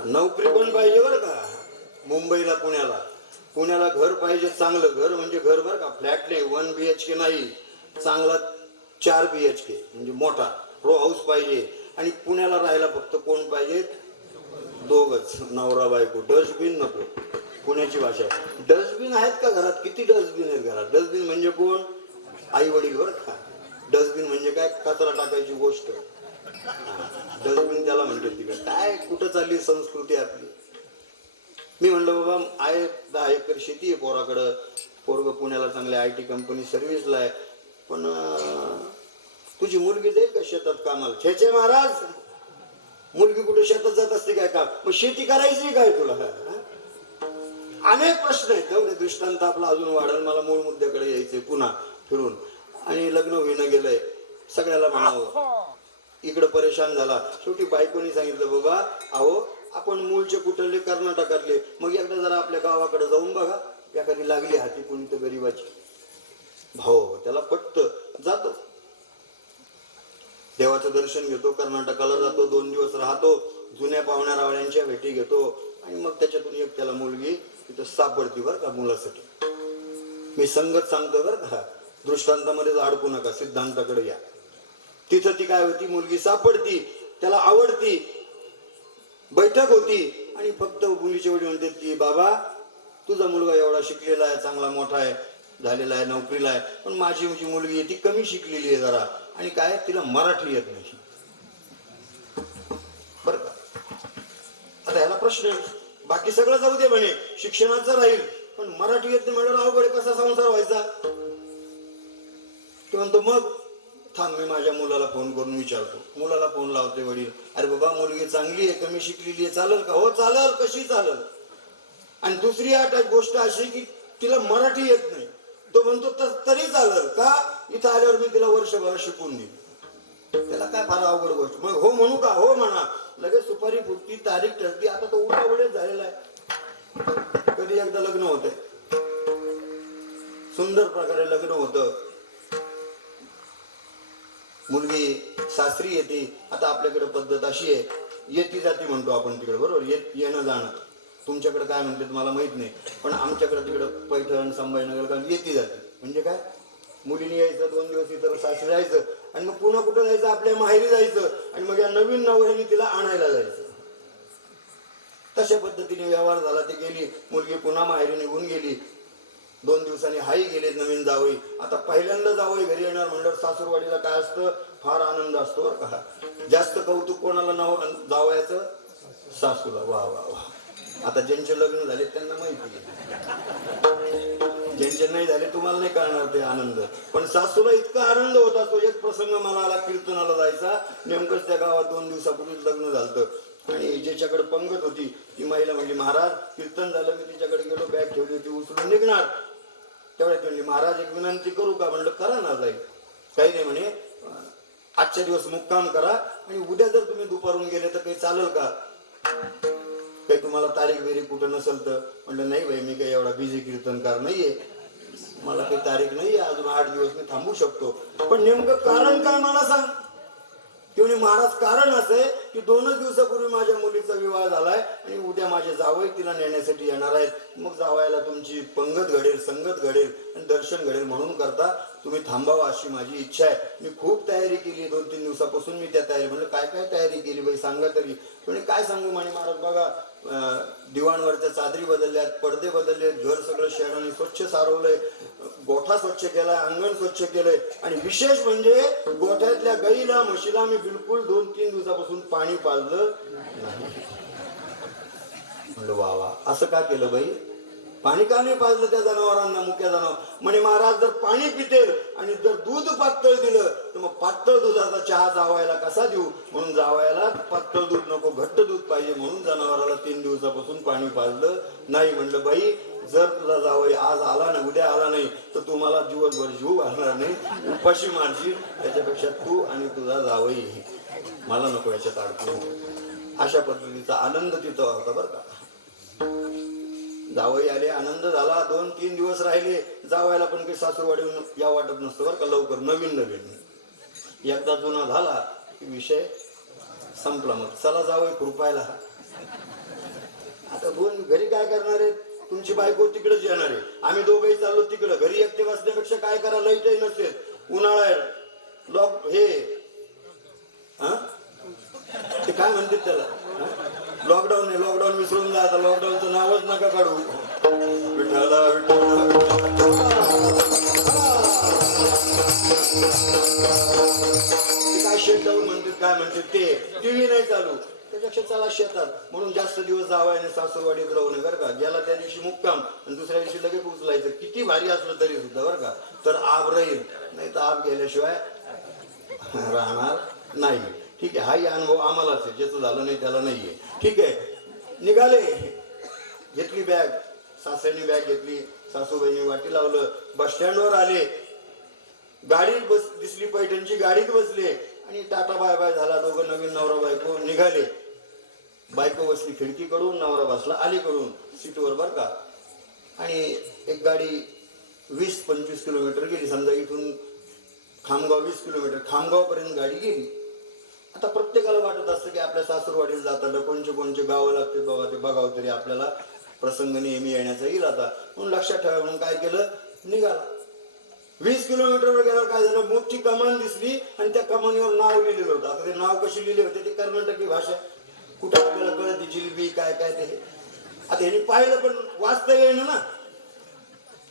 नोकरी पण पाहिजे बरं का. मुंबईला पुण्याला घर पाहिजे, चांगलं घर म्हणजे घर बरं का, फ्लॅट नाही, 1 BHK नाही, चांगला 4 BHK म्हणजे मोठा रो हाऊस पाहिजे. आणि पुण्याला राहायला फक्त कोण पाहिजे, दोघच, नवरा बायको. डस्टबिन नको, पुण्याची भाषा. डस्टबिन आहेत का घरात? किती डस्टबिन आहेत घरात? डस्टबिन म्हणजे कोण? आई वडील बरं का. डस्टबिन म्हणजे काय, कचरा टाकायची गोष्ट. डस्टबिन त्याला म्हणते. तिकडे काय कुठं चालली संस्कृती आपली. मी म्हणलं बाबा आहे 10 एकर शेती आहे पोराकडं, पोरग पुण्याला चांगल्या IT कंपनी सर्व्हिसला आहे, पण तुझी मुलगी जाईल का शेतात कामाला? छे महाराज, मुलगी कुठे शेतात जात असते काय काम? मग शेती करायची काय तुला? अनेक प्रश्न आहेत. तेवढे दृष्टांत आपला अजून वाढेल. मला मूळ मुद्द्याकडे यायचंय पुन्हा फिरून. आणि लग्न होईनं गेलंय, सगळ्याला म्हणावं, इकडं परेशान झाला. शेवटी बायकोनी सांगितलं बाबा अहो आपण मूळचे कुठले कर्नाटकातले, मग एकदा जरा आपल्या गावाकडे जाऊन बघा. एखादी लागली हाती कोणी तर गरीबाची, भाऊ त्याला पटतं, जातो देवाचं दर्शन घेतो, कर्नाटकाला जातो, 2 दिवस राहतो, जुन्या पाहुण्या रावळ्यांच्या भेटी घेतो आणि मग त्याच्यातून एक त्याला मुलगी तिथं सापडती बरं का मुलासाठी. मी संगत सांगतो बरं का, दृष्टांतामध्ये अडकू नका, सिद्धांताकडे या. तिथं ती काय होती, मुलगी सापडती, त्याला आवडती, बैठक होती आणि फक्त मुलीचे वडील म्हणतात की बाबा तुझा मुलगा एवढा शिकलेला आहे, चांगला मोठा आहे, झालेला आहे, नोकरीला आहे, पण माझी मुलगी आहे ती कमी शिकलेली आहे जरा, आणि काय तिला मराठी येत नाही बरं का. आता ह्याला प्रश्न, बाकी सगळं जाऊ दे म्हणे, शिक्षणाचं राहील, पण मराठी येत नाही म्हणल्यावर अवघड, कसा संसार व्हायचा. तो म्हणतो मग थांब मी माझ्या मुलाला फोन करून विचारतो. मुलाला फोन लावते वडील, अरे बाबा मुलगी चांगली आहे, कमी शिकलेली आहे, चालेल का? हो चालेल, कशी चालेल. आणि दुसरी गोष्ट अशी की तिला मराठी येत नाही. तो म्हणतो तरी चालेल का, इथं आल्यावर मी तिला वर्षभर शिकून देईन. त्याला काय फार अवघड गोष्ट. मग हो म्हणू का? हो म्हणा. लगेच सुपारी फुटती, तारीख ठरती. आता तो उलटा वेळेस झालेला आहे. कधी एकदा लग्न होतंय, सुंदर प्रकारे लग्न होतं, मुलगी सासरी येते. आता आपल्याकडे पद्धत अशी आहे, येती जाती म्हणतो आपण तिकडे, बरोबर, येणं जाणं. तुमच्याकडे काय म्हणते मला माहित नाही, पण आमच्याकडे तिकडे पैठण, संभाजीनगर का येती जाती म्हणजे काय, मुलीने यायचं, 2 दिवस इतर सासरी जायचं आणि मग पुन्हा कुठं जायचं, आपल्या माहेरी जायचं आणि मग या नवीन नवऱ्याने तिला आणायला जायचं. तशा पद्धतीने व्यवहार झाला. ते गेली मुलगी, पुन्हा माहेरी निघून गेली. 2 दिवसांनी हाई गेले नवीन जावई. आता पहिल्यांदा जावई घरी येणार म्हणल्यावर सासूरवाडीला काय असतं, फार आनंद असतो बरं का. जास्त कौतुक कोणाला जावयाचं, सासूला. वा वा वा. आता ज्यांचे लग्न झाले त्यांना माहिती आहे, ज्यांचे नाही झाले तुम्हाला नाही कळणार ते आनंद. पण सासूला इतका आनंद होत असतो. एक प्रसंग मला आला, कीर्तनाला जायचा, नेमकंच त्या गावात 2 दिवसापूर्वीच लग्न झालं आणि ज्याच्याकडे पंगत होती ती महिला म्हणली, महाराज कीर्तन झालं, मी तिच्याकडे गेलो, बॅग ठेवली होती, उचलून निघणार. तेवढ्यात म्हणली, महाराज एक विनंती करू का? म्हणलं करा ना. जाईल काही नाही म्हणे, आजच्या दिवस मुक्काम करा आणि उद्या जर तुम्ही दुपारून गेले तर काही चालेल का? काही तुम्हाला तारीख बिरीख कुठं नसेल तर? म्हणलं नाही भाई, मी काही एवढा बिझी कीर्तनकार नाहीये, मला काही तारीख नाहीये, अजून 8 दिवस मी थांबू शकतो. पण नेमकं कारण काय मला सांग. ते म्हणे, महाराज कारण असं आहे की 2 दिवसापूर्वी माझ्या मुलीचा विवाह झालाय आणि उद्या माझे जावई तिला नेण्यासाठी येणार आहेत. मग जावयाला तुमची पंगत घडेल, संगत घडेल आणि दर्शन घडेल म्हणून करता तुम्ही थांबावं अशी माझी इच्छा आहे. मी खूप तयारी केली, 2-3 दिवसापासून मी त्या तयारी. म्हणलं काय काय तयारी केली बाई, सांगा तरी. म्हणजे काय सांगू म्हणे महाराज, बघा दिवाणवरच्या चादरी बदलल्यात, पडदे बदलले, घर सगळं शेणाने स्वच्छ सारवलंय, गोठा स्वच्छ केलाय, अंगण स्वच्छ केलंय आणि विशेष म्हणजे गोठ्यातल्या गाईला, म्हशीला मी बिलकुल 2-3 दिवसापासून पाणी पाजलं नाही. म्हणलं वा वा, असं का केलं बाई? पाणी का नाही पाजलं त्या जनावरांना, मुक्या जनावर? म्हणे महाराज जर पाणी पितेल आणि जर दूध पातळ दिलं तर मग पातळ दुधाचा चहा जावयाला कसा देऊ, म्हणून जावयाला पातळ दूध नको, घट्ट दूध पाहिजे, म्हणून जनावराला 3 दिवसापासून पाणी पाजलं नाही. म्हणलं बाई जर तुझा जावई आज आला नाही, उद्या आला नाही तर तुम्हाला दिवसभर जीव घालणार नाही, उपाशी मारशील. त्याच्यापेक्षा तू आणि तुझा जावई, मला नको याच्यात अडकू. अशा पद्धतीचा आनंद तिथं होता बरं का. जावई आले, आनंद झाला. 2-3 दिवस राहिले. जावयाला पण काही सासूरवाडीहून या वाटत नसतं बरं का लवकर, नवीन एकदा जुना झाला की विषय संपला. मग चला जावई खुरपायला. आता घरी काय करणार आहे, तुमची बायको तिकडेच येणार आहे, आम्ही दोघंही चाललो तिकडं. घरी एकटे बसण्यापेक्षा काय करा, लाईटही नसेल, उन्हाळा आहे, ते काय म्हणतात त्याला, लॉकडाऊन आहे. लॉकडाऊन विसरून जा आता, लॉकडाऊनचं नावच नका काढू. विठाला काय शेटडाऊन म्हणतात, काय म्हणतात ते, टीव्ही नाही चालू, त्याच्यापेक्षा चला शेतात. म्हणून जास्त दिवस जावायने सासूरवाडीत राहू नये बरं का. गेला त्या दिवशी मुक्काम आणि दुसऱ्या दिवशी लगेच उचलायचं, किती भारी असलं तरी सुद्धा बरं का. तर आब राहील, नाही तर आब गेल्याशिवाय राहणार नाही. ठीक आहे, हाही अनुभव आम्हालाच आहे, ज्याचं झालं नाही त्याला नाहीये. ठीक आहे, निघाले, घेतली बॅग, सासऱ्याने बॅग घेतली, सासूबाईंनी वाटी लावलं, बस स्टँडवर आले, गाडीत दिसली पैठणची, गाडीत बसले आणि टाटा बाय बाय झाला. दोघं नवीन नवरा बायको निघाले. बायको बसली खिडकीकडून, नवरा बसला अलीकडून सीटवर बरं का. आणि एक गाडी 20-25 किलोमीटर गेली. समजा इथून खामगाव 20 किलोमीटर, खामगावपर्यंत गाडी गेली. आता प्रत्येकाला वाटत असतं की आपल्या सासूरवाडीला जाताना कोणचे गावं लागते बाबा, ते बघावं तरी आपल्याला प्रसंग नेहमी येण्याचा येईल. आता म्हणून लक्षात ठेवा म्हणून काय केलं, निघाला. 20 किलोमीटरवर गेल्यावर काय झालं, मोठी कमान दिसली आणि त्या कमानीवर नाव लिहिलेलं होतं. आता ते नाव कशी लिहिले होते, ते कर्नाटकी भाषा, कुठं आपल्याला कळत जिलबी काय काय ते. आता ह्यानी पाहिलं पण वाचता येईना ना.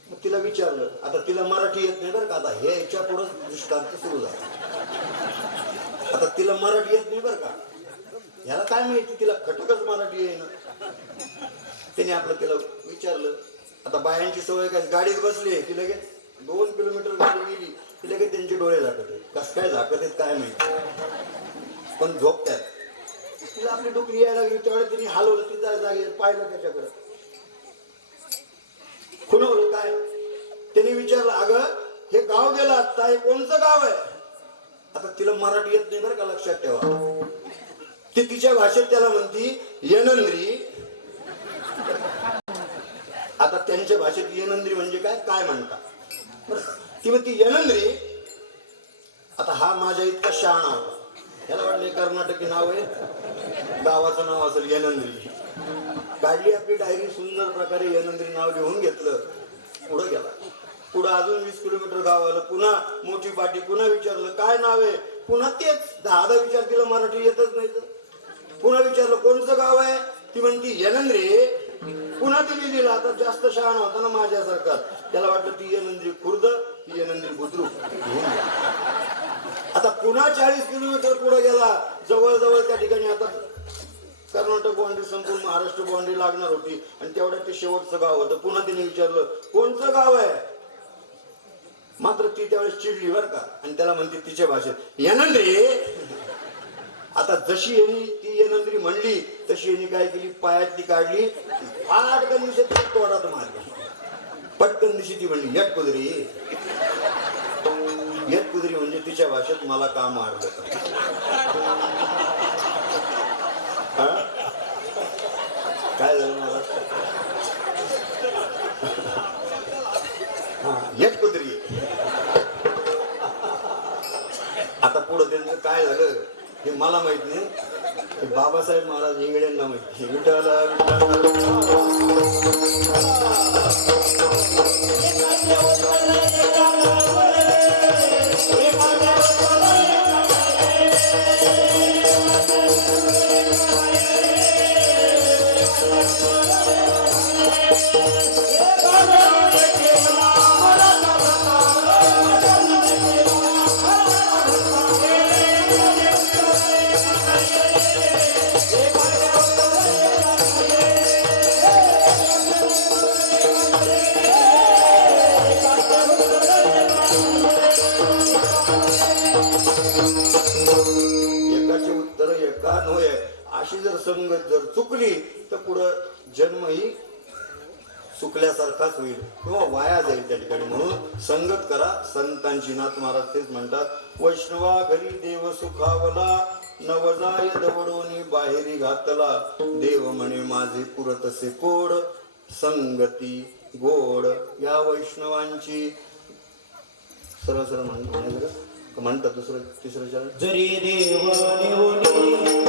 मग तिला विचारलं, आता तिला मराठी येत नाही बरं का, आता हे याच्या पुढं दृष्टांत सुरू झाला. आता तिला मराठी येत नाही बरं का, ह्याला काय माहिती, तिला खटकच मराठी येईना. त्याने आपलं तिला विचारलं. आता बायांची सवय काय, गाडीत बसली की लगेच 2 किलोमीटर गाडी गेली की लगेच त्यांचे डोळे झाकत आहेत. कसं काय झाकत आहेत काय माहिती, पण झोपतात. तिला आपली डोकरी यायला लागली तेवढं तिने हलवलं, तिचा जागे पाहिलं त्याच्याकडे, खुणवलं. काय त्यांनी विचारलं, अगं हे गाव गेलं आता, हे कोणचं गाव आहे. आता तिला मराठी येत नाही बरं का, लक्षात ठेवा. ती तिच्या भाषेत त्याला म्हणती येनंद्री. आता त्यांच्या भाषेत येनंद्री म्हणजे काय, काय म्हणता ती म्हणती येनंद्री. आता हा माझ्या इतका शहाणा होता, त्याला वाटलं कर्नाटकी नाव आहे, गावाचं नाव असेल येनंद्री. काढली आपली डायरी, सुंदर प्रकारे येनंद्री नाव लिहून घेतलं, पुढं गेला. पुढं अजून 20 किलोमीटर गाव आलं, पुन्हा मोठी पाटी, पुन्हा विचारलं काय नाव आहे, पुन्हा तेच 10 विचार. तिला मराठी येतच नाही. पुन्हा विचारलं कोणचं गाव आहे, ती म्हणती येनंद्री. पुन्हा तिने लिहिलं. आता जास्त शहाणा होता ना माझ्यासारखा, त्याला वाटलं ती येनंद्री खुर्द, ती येनंद्री बुद्रुक. आता पुन्हा 40 किलोमीटर पुढे गेला, जवळजवळ त्या ठिकाणी आता कर्नाटक बाउंड्री संपूर्ण महाराष्ट्र बाउंड्री लागणार होती आणि तेवढ्या ते शेवटचं गाव होतं. पुन्हा तिने विचारलं कोणचं गाव आहे. मात्र ती त्यावेळेस चिडली बरं का, आणि त्याला म्हणते तिच्या भाषेत येनंद्री. आता जशी यांनी ती येनंद्री म्हणली तशी यांनी काय केली, पायातली काढली, पटकन दिशी तोडात मारली. पटकन दिशी ती म्हणली येट कुदरी. येत कुदरी म्हणजे तिच्या भाषेत मला का मारलं. काय झालं मला, येत कुदरी. आता पुढं त्यांचं काय झालं हे मला माहित नाही, हे बाबासाहेब महाराज इंगड्यांना माहिती. विठाला संगत जर चुकली तर पुढं जन्मही चुकल्यासारखाच होईल किंवा वाया जाईल त्या ठिकाणी. म्हणून संगत करा संतांची. नाथ महाराज तेच म्हणतात, वैष्णवा घरी देव सुखावला, नवजाय दवडोनी बाहेरी घातला, देव म्हणे माझे पुरतसे कोड, संगती गोड. या वैष्णवांची सरळ सरळ म्हणतात. दुसरं तिसरं चरण, जरी देव निवडी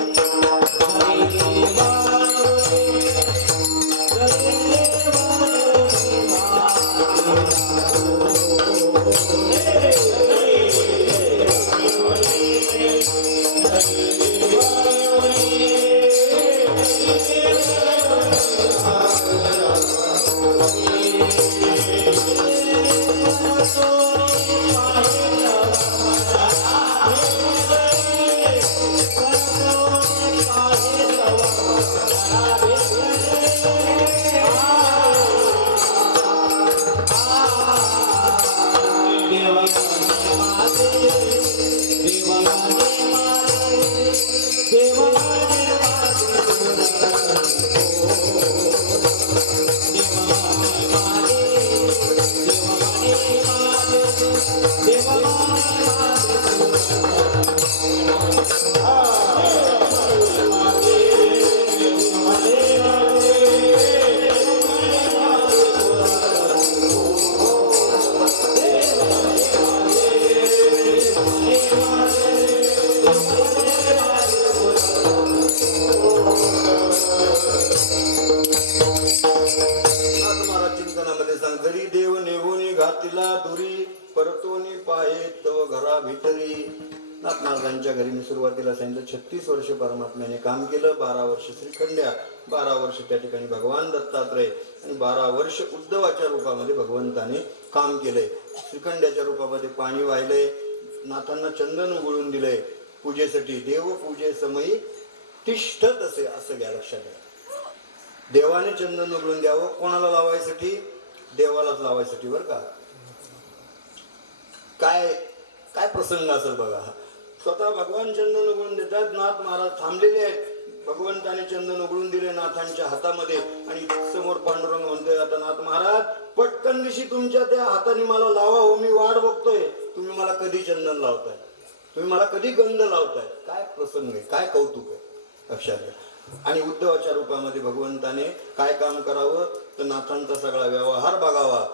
मध्ये सांग, जरी देव नेवोनी घातिला दुरी, परतोनी पाये तव घरा भितरी. नाथ महाराजांच्या घरी मी सुरुवातीला सांगितलं 36 वर्ष परमात्म्याने काम केलं, 12 वर्ष श्रीखंड्या, 12 वर्ष त्या ठिकाणी भगवान दत्तात्रय आणि 12 वर्ष उद्धवाच्या रूपामध्ये भगवंताने काम केलंय. श्रीखंड्याच्या रूपामध्ये पाणी वाहिलंय, नाथांना चंदन उघडून दिलंय पूजेसाठी. देव पूजे समयी तिष्ठत असे, असं घ्या लक्षात घ्या. देवाने चंदन उघडून द्यावं, कोणाला लावायसाठी? देवालाच लावायसाठी बरं का. काय काय प्रसंग असेल बघा. स्वतः भगवान चंदन उघडून देतात, नाथ महाराज थांबलेले आहेत, भगवंताने चंदन उघडून दिले नाथांच्या हातामध्ये आणि समोर पांडुरंग म्हणतोय, आता नाथ महाराज पटकन दिशी तुमच्या त्या हाताने मला लावा हो, मी वाट बघतोय, तुम्ही मला कधी चंदन लावताय, तुम्ही मला कधी गंध लावताय. काय प्रसंग आहे, काय कौतुक आहे लक्षात घ्या. आणि उद्धवाच्या रूपामध्ये भगवंताने काय काम करावं तर नाथांचा सगळा व्यवहार बघावा.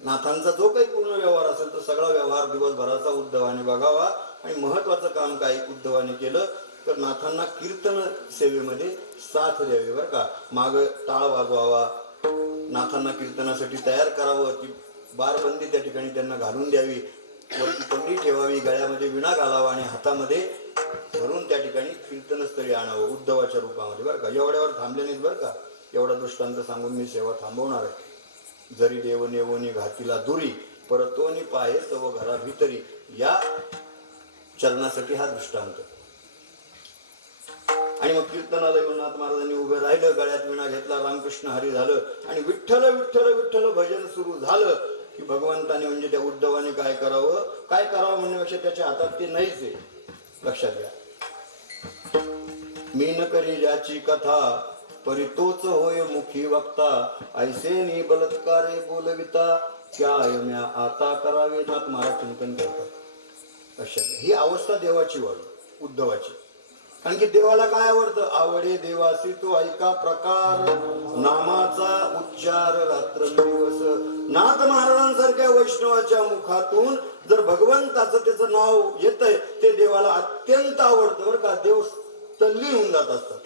नाथांचा जो काही पूर्ण व्यवहार असेल तो सगळा व्यवहार दिवसभराचा उद्धवाने बघावा. आणि महत्वाचं काम काय उद्धवाने केलं तर नाथांना कीर्तन सेवेमध्ये साथ द्यावी बरं का. माग टाळ वाजवावा, नाथांना कीर्तनासाठी तयार करावं, ती बारबंदी त्या ठिकाणी त्यांना घालून द्यावी, वरती पगडी ठेवावी, गळ्यामध्ये विणा घालावा आणि हातामध्ये धरून त्या ठिकाणी कीर्तनस्थळी आणावं उद्धवाच्या रूपामध्ये बरं का. एवढ्यावर थांबले नाहीत बरं का. एवढा दृष्टांत सांगून मी सेवा थांबवणार आहे. जरी देव नेवोनी घातिला दुरी, परतोनी पाये तव घरा भितरी, या चरणासाठी हा दृष्टांत. आणि मग कीर्तनाला येऊन नाथ महाराजांनी उभे राहिलं, गळ्यात विणा घेतला, रामकृष्ण हरी झालं आणि विठ्ठल विठ्ठल विठ्ठल भजन सुरू झालं की भगवंताने म्हणजे त्या उद्धवाने काय करावं म्हणण्यापेक्षा त्याच्या हातात ते नाहीच आहे. लक्षात घ्या. मी न करी ज्याची कथा, परी तोच होय मुखी वक्ता, ऐसेनी बलात्कारे बोलविता, क्या म्या आता करावे. नाथ महाराज चिंतन करतात. लक्षात घ्या. ही अवस्था देवाची वाढ उद्धवाची. कारण की देवाला काय आवडतं? आवडे देवासी तो ऐका प्रकार, नामाचा उच्चार रात्र दिवस. नाथ महाराजांसारख्या वैष्णवाच्या मुखातून जर भगवंताचं त्याचं नाव येतंय ते देवाला अत्यंत आवडतं बरं का. देव तल्लीन होऊन जात असतात,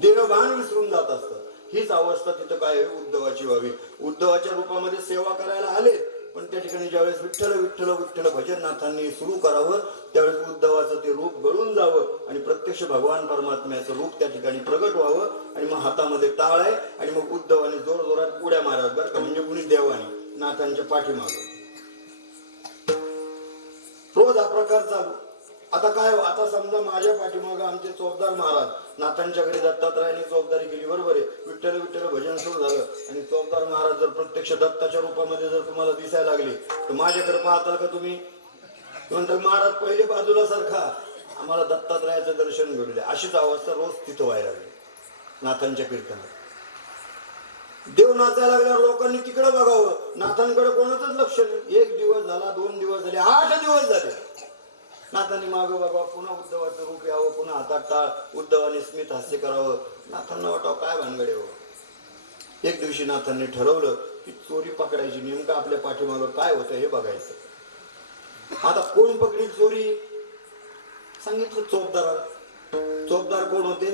देवभान विसरून जात असतात. हीच अवस्था तिथं काय उद्धवाची व्हावी. उद्धवाच्या रूपामध्ये सेवा करायला आले, पण त्या ठिकाणी ज्यावेळेस विठ्ठल विठ्ठल विठ्ठल भजन नाथांनी सुरू करावं त्यावेळेस उद्धवाचं ते रूप गळून जावं आणि प्रत्यक्ष भगवान परमात्म्याचं रूप त्या ठिकाणी प्रगट व्हावं. आणि मग हातामध्ये टाळ आहे आणि मग उद्धवाने जोर जोरात उड्या माराव्यात बरं का. म्हणजे कुणी देवाने नाथांच्या पाठीमागं रोज हा प्रकार चालू. आता काय, आता समजा माझ्या पाठीमागं आमचे चोपदार महाराज, नाथांच्या घरी दत्तात्रयाने चोपदारी केली बरोबर आहे, विठ्ठल विठ्ठल भजन सुरू झालं आणि चोपदार महाराज जर प्रत्यक्ष दत्ताच्या रूपामध्ये जर तुम्हाला दिसायला लागले तर माझ्याकडे पाहताल का तुम्ही? नंतर महाराज पहिले बाजूला सारखा, आम्हाला दत्तात्रयाचं दर्शन घेऊ द्या. अशीच अवस्था रोज तिथं व्हायला लागली नाथांच्या कीर्तनात. देव नाचायला लागल्यावर लोकांनी तिकडे बघावं, नाथांकडे कोणाचंच लक्ष नाही. 1 दिवस झाला, 2 दिवस झाले, 8 दिवस झाले, नाथांनी मागं बघावं, पुन्हा उद्धवाचं रूप यावं, पुन्हा हातात टाळ, उद्धवाने स्मित हास्य करावं. नाथांना वाटावं काय भानगडे हो. एक दिवशी नाथांनी ठरवलं की चोरी पकडायची, नेमकं आपल्या पाठीमागं काय होतं हे बघायचं. आता कोण पकडील चोरी? सांगितलं चोपदाराला. चोपदार कोण होते?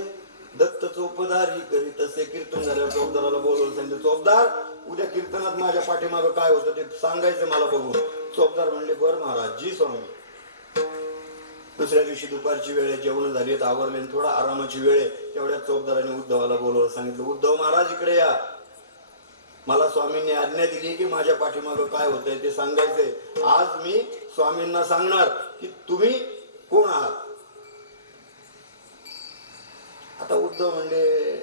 दत्त चोपदारी करी तसे कीर्तन झाल्यावर चोपदाराला बोलवलं, सांगितलं चोपदार उद्या कीर्तनात माझ्या पाठीमागं काय होतं ते सांगायचं मला बघून. चोपदार म्हणले बरं महाराज जी स्वामी. दुसऱ्या दिवशी दुपारची वेळ आहे, जेवण झाली, आवरले, थोडा आरामाची वेळ आहे, तेवढ्यात चोपदाराने उद्धवाला बोलवलं, सांगितलं उद्धव महाराज इकडे या, मला स्वामींनी आज्ञा दिली की माझ्या पाठीमागं काय होतंय ते सांगायचंय. आज मी स्वामींना सांगणार की तुम्ही कोण आहात. आता उद्धव म्हणले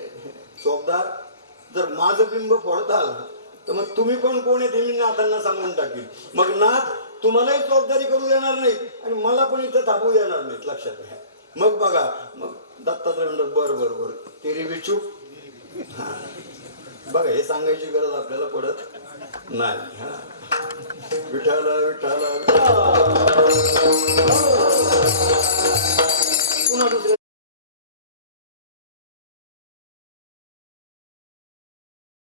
चोपदार जर माझं बिंब फोडताल तर मग तुम्ही पण कोण आहे ते मी नाथांना सांगून टाकील. मग नाथ तुम्हालाही जबाबदारी करू देणार नाही आणि मला पण इथं थांबू देणार नाहीत. लक्षात घ्या. मग बघा, मग दत्तात्रय म्हणतात बर बर बर तेरी विचूक. बघा हे सांगायची गरज आपल्याला पडत नाही. विठ्ठल विठ्ठल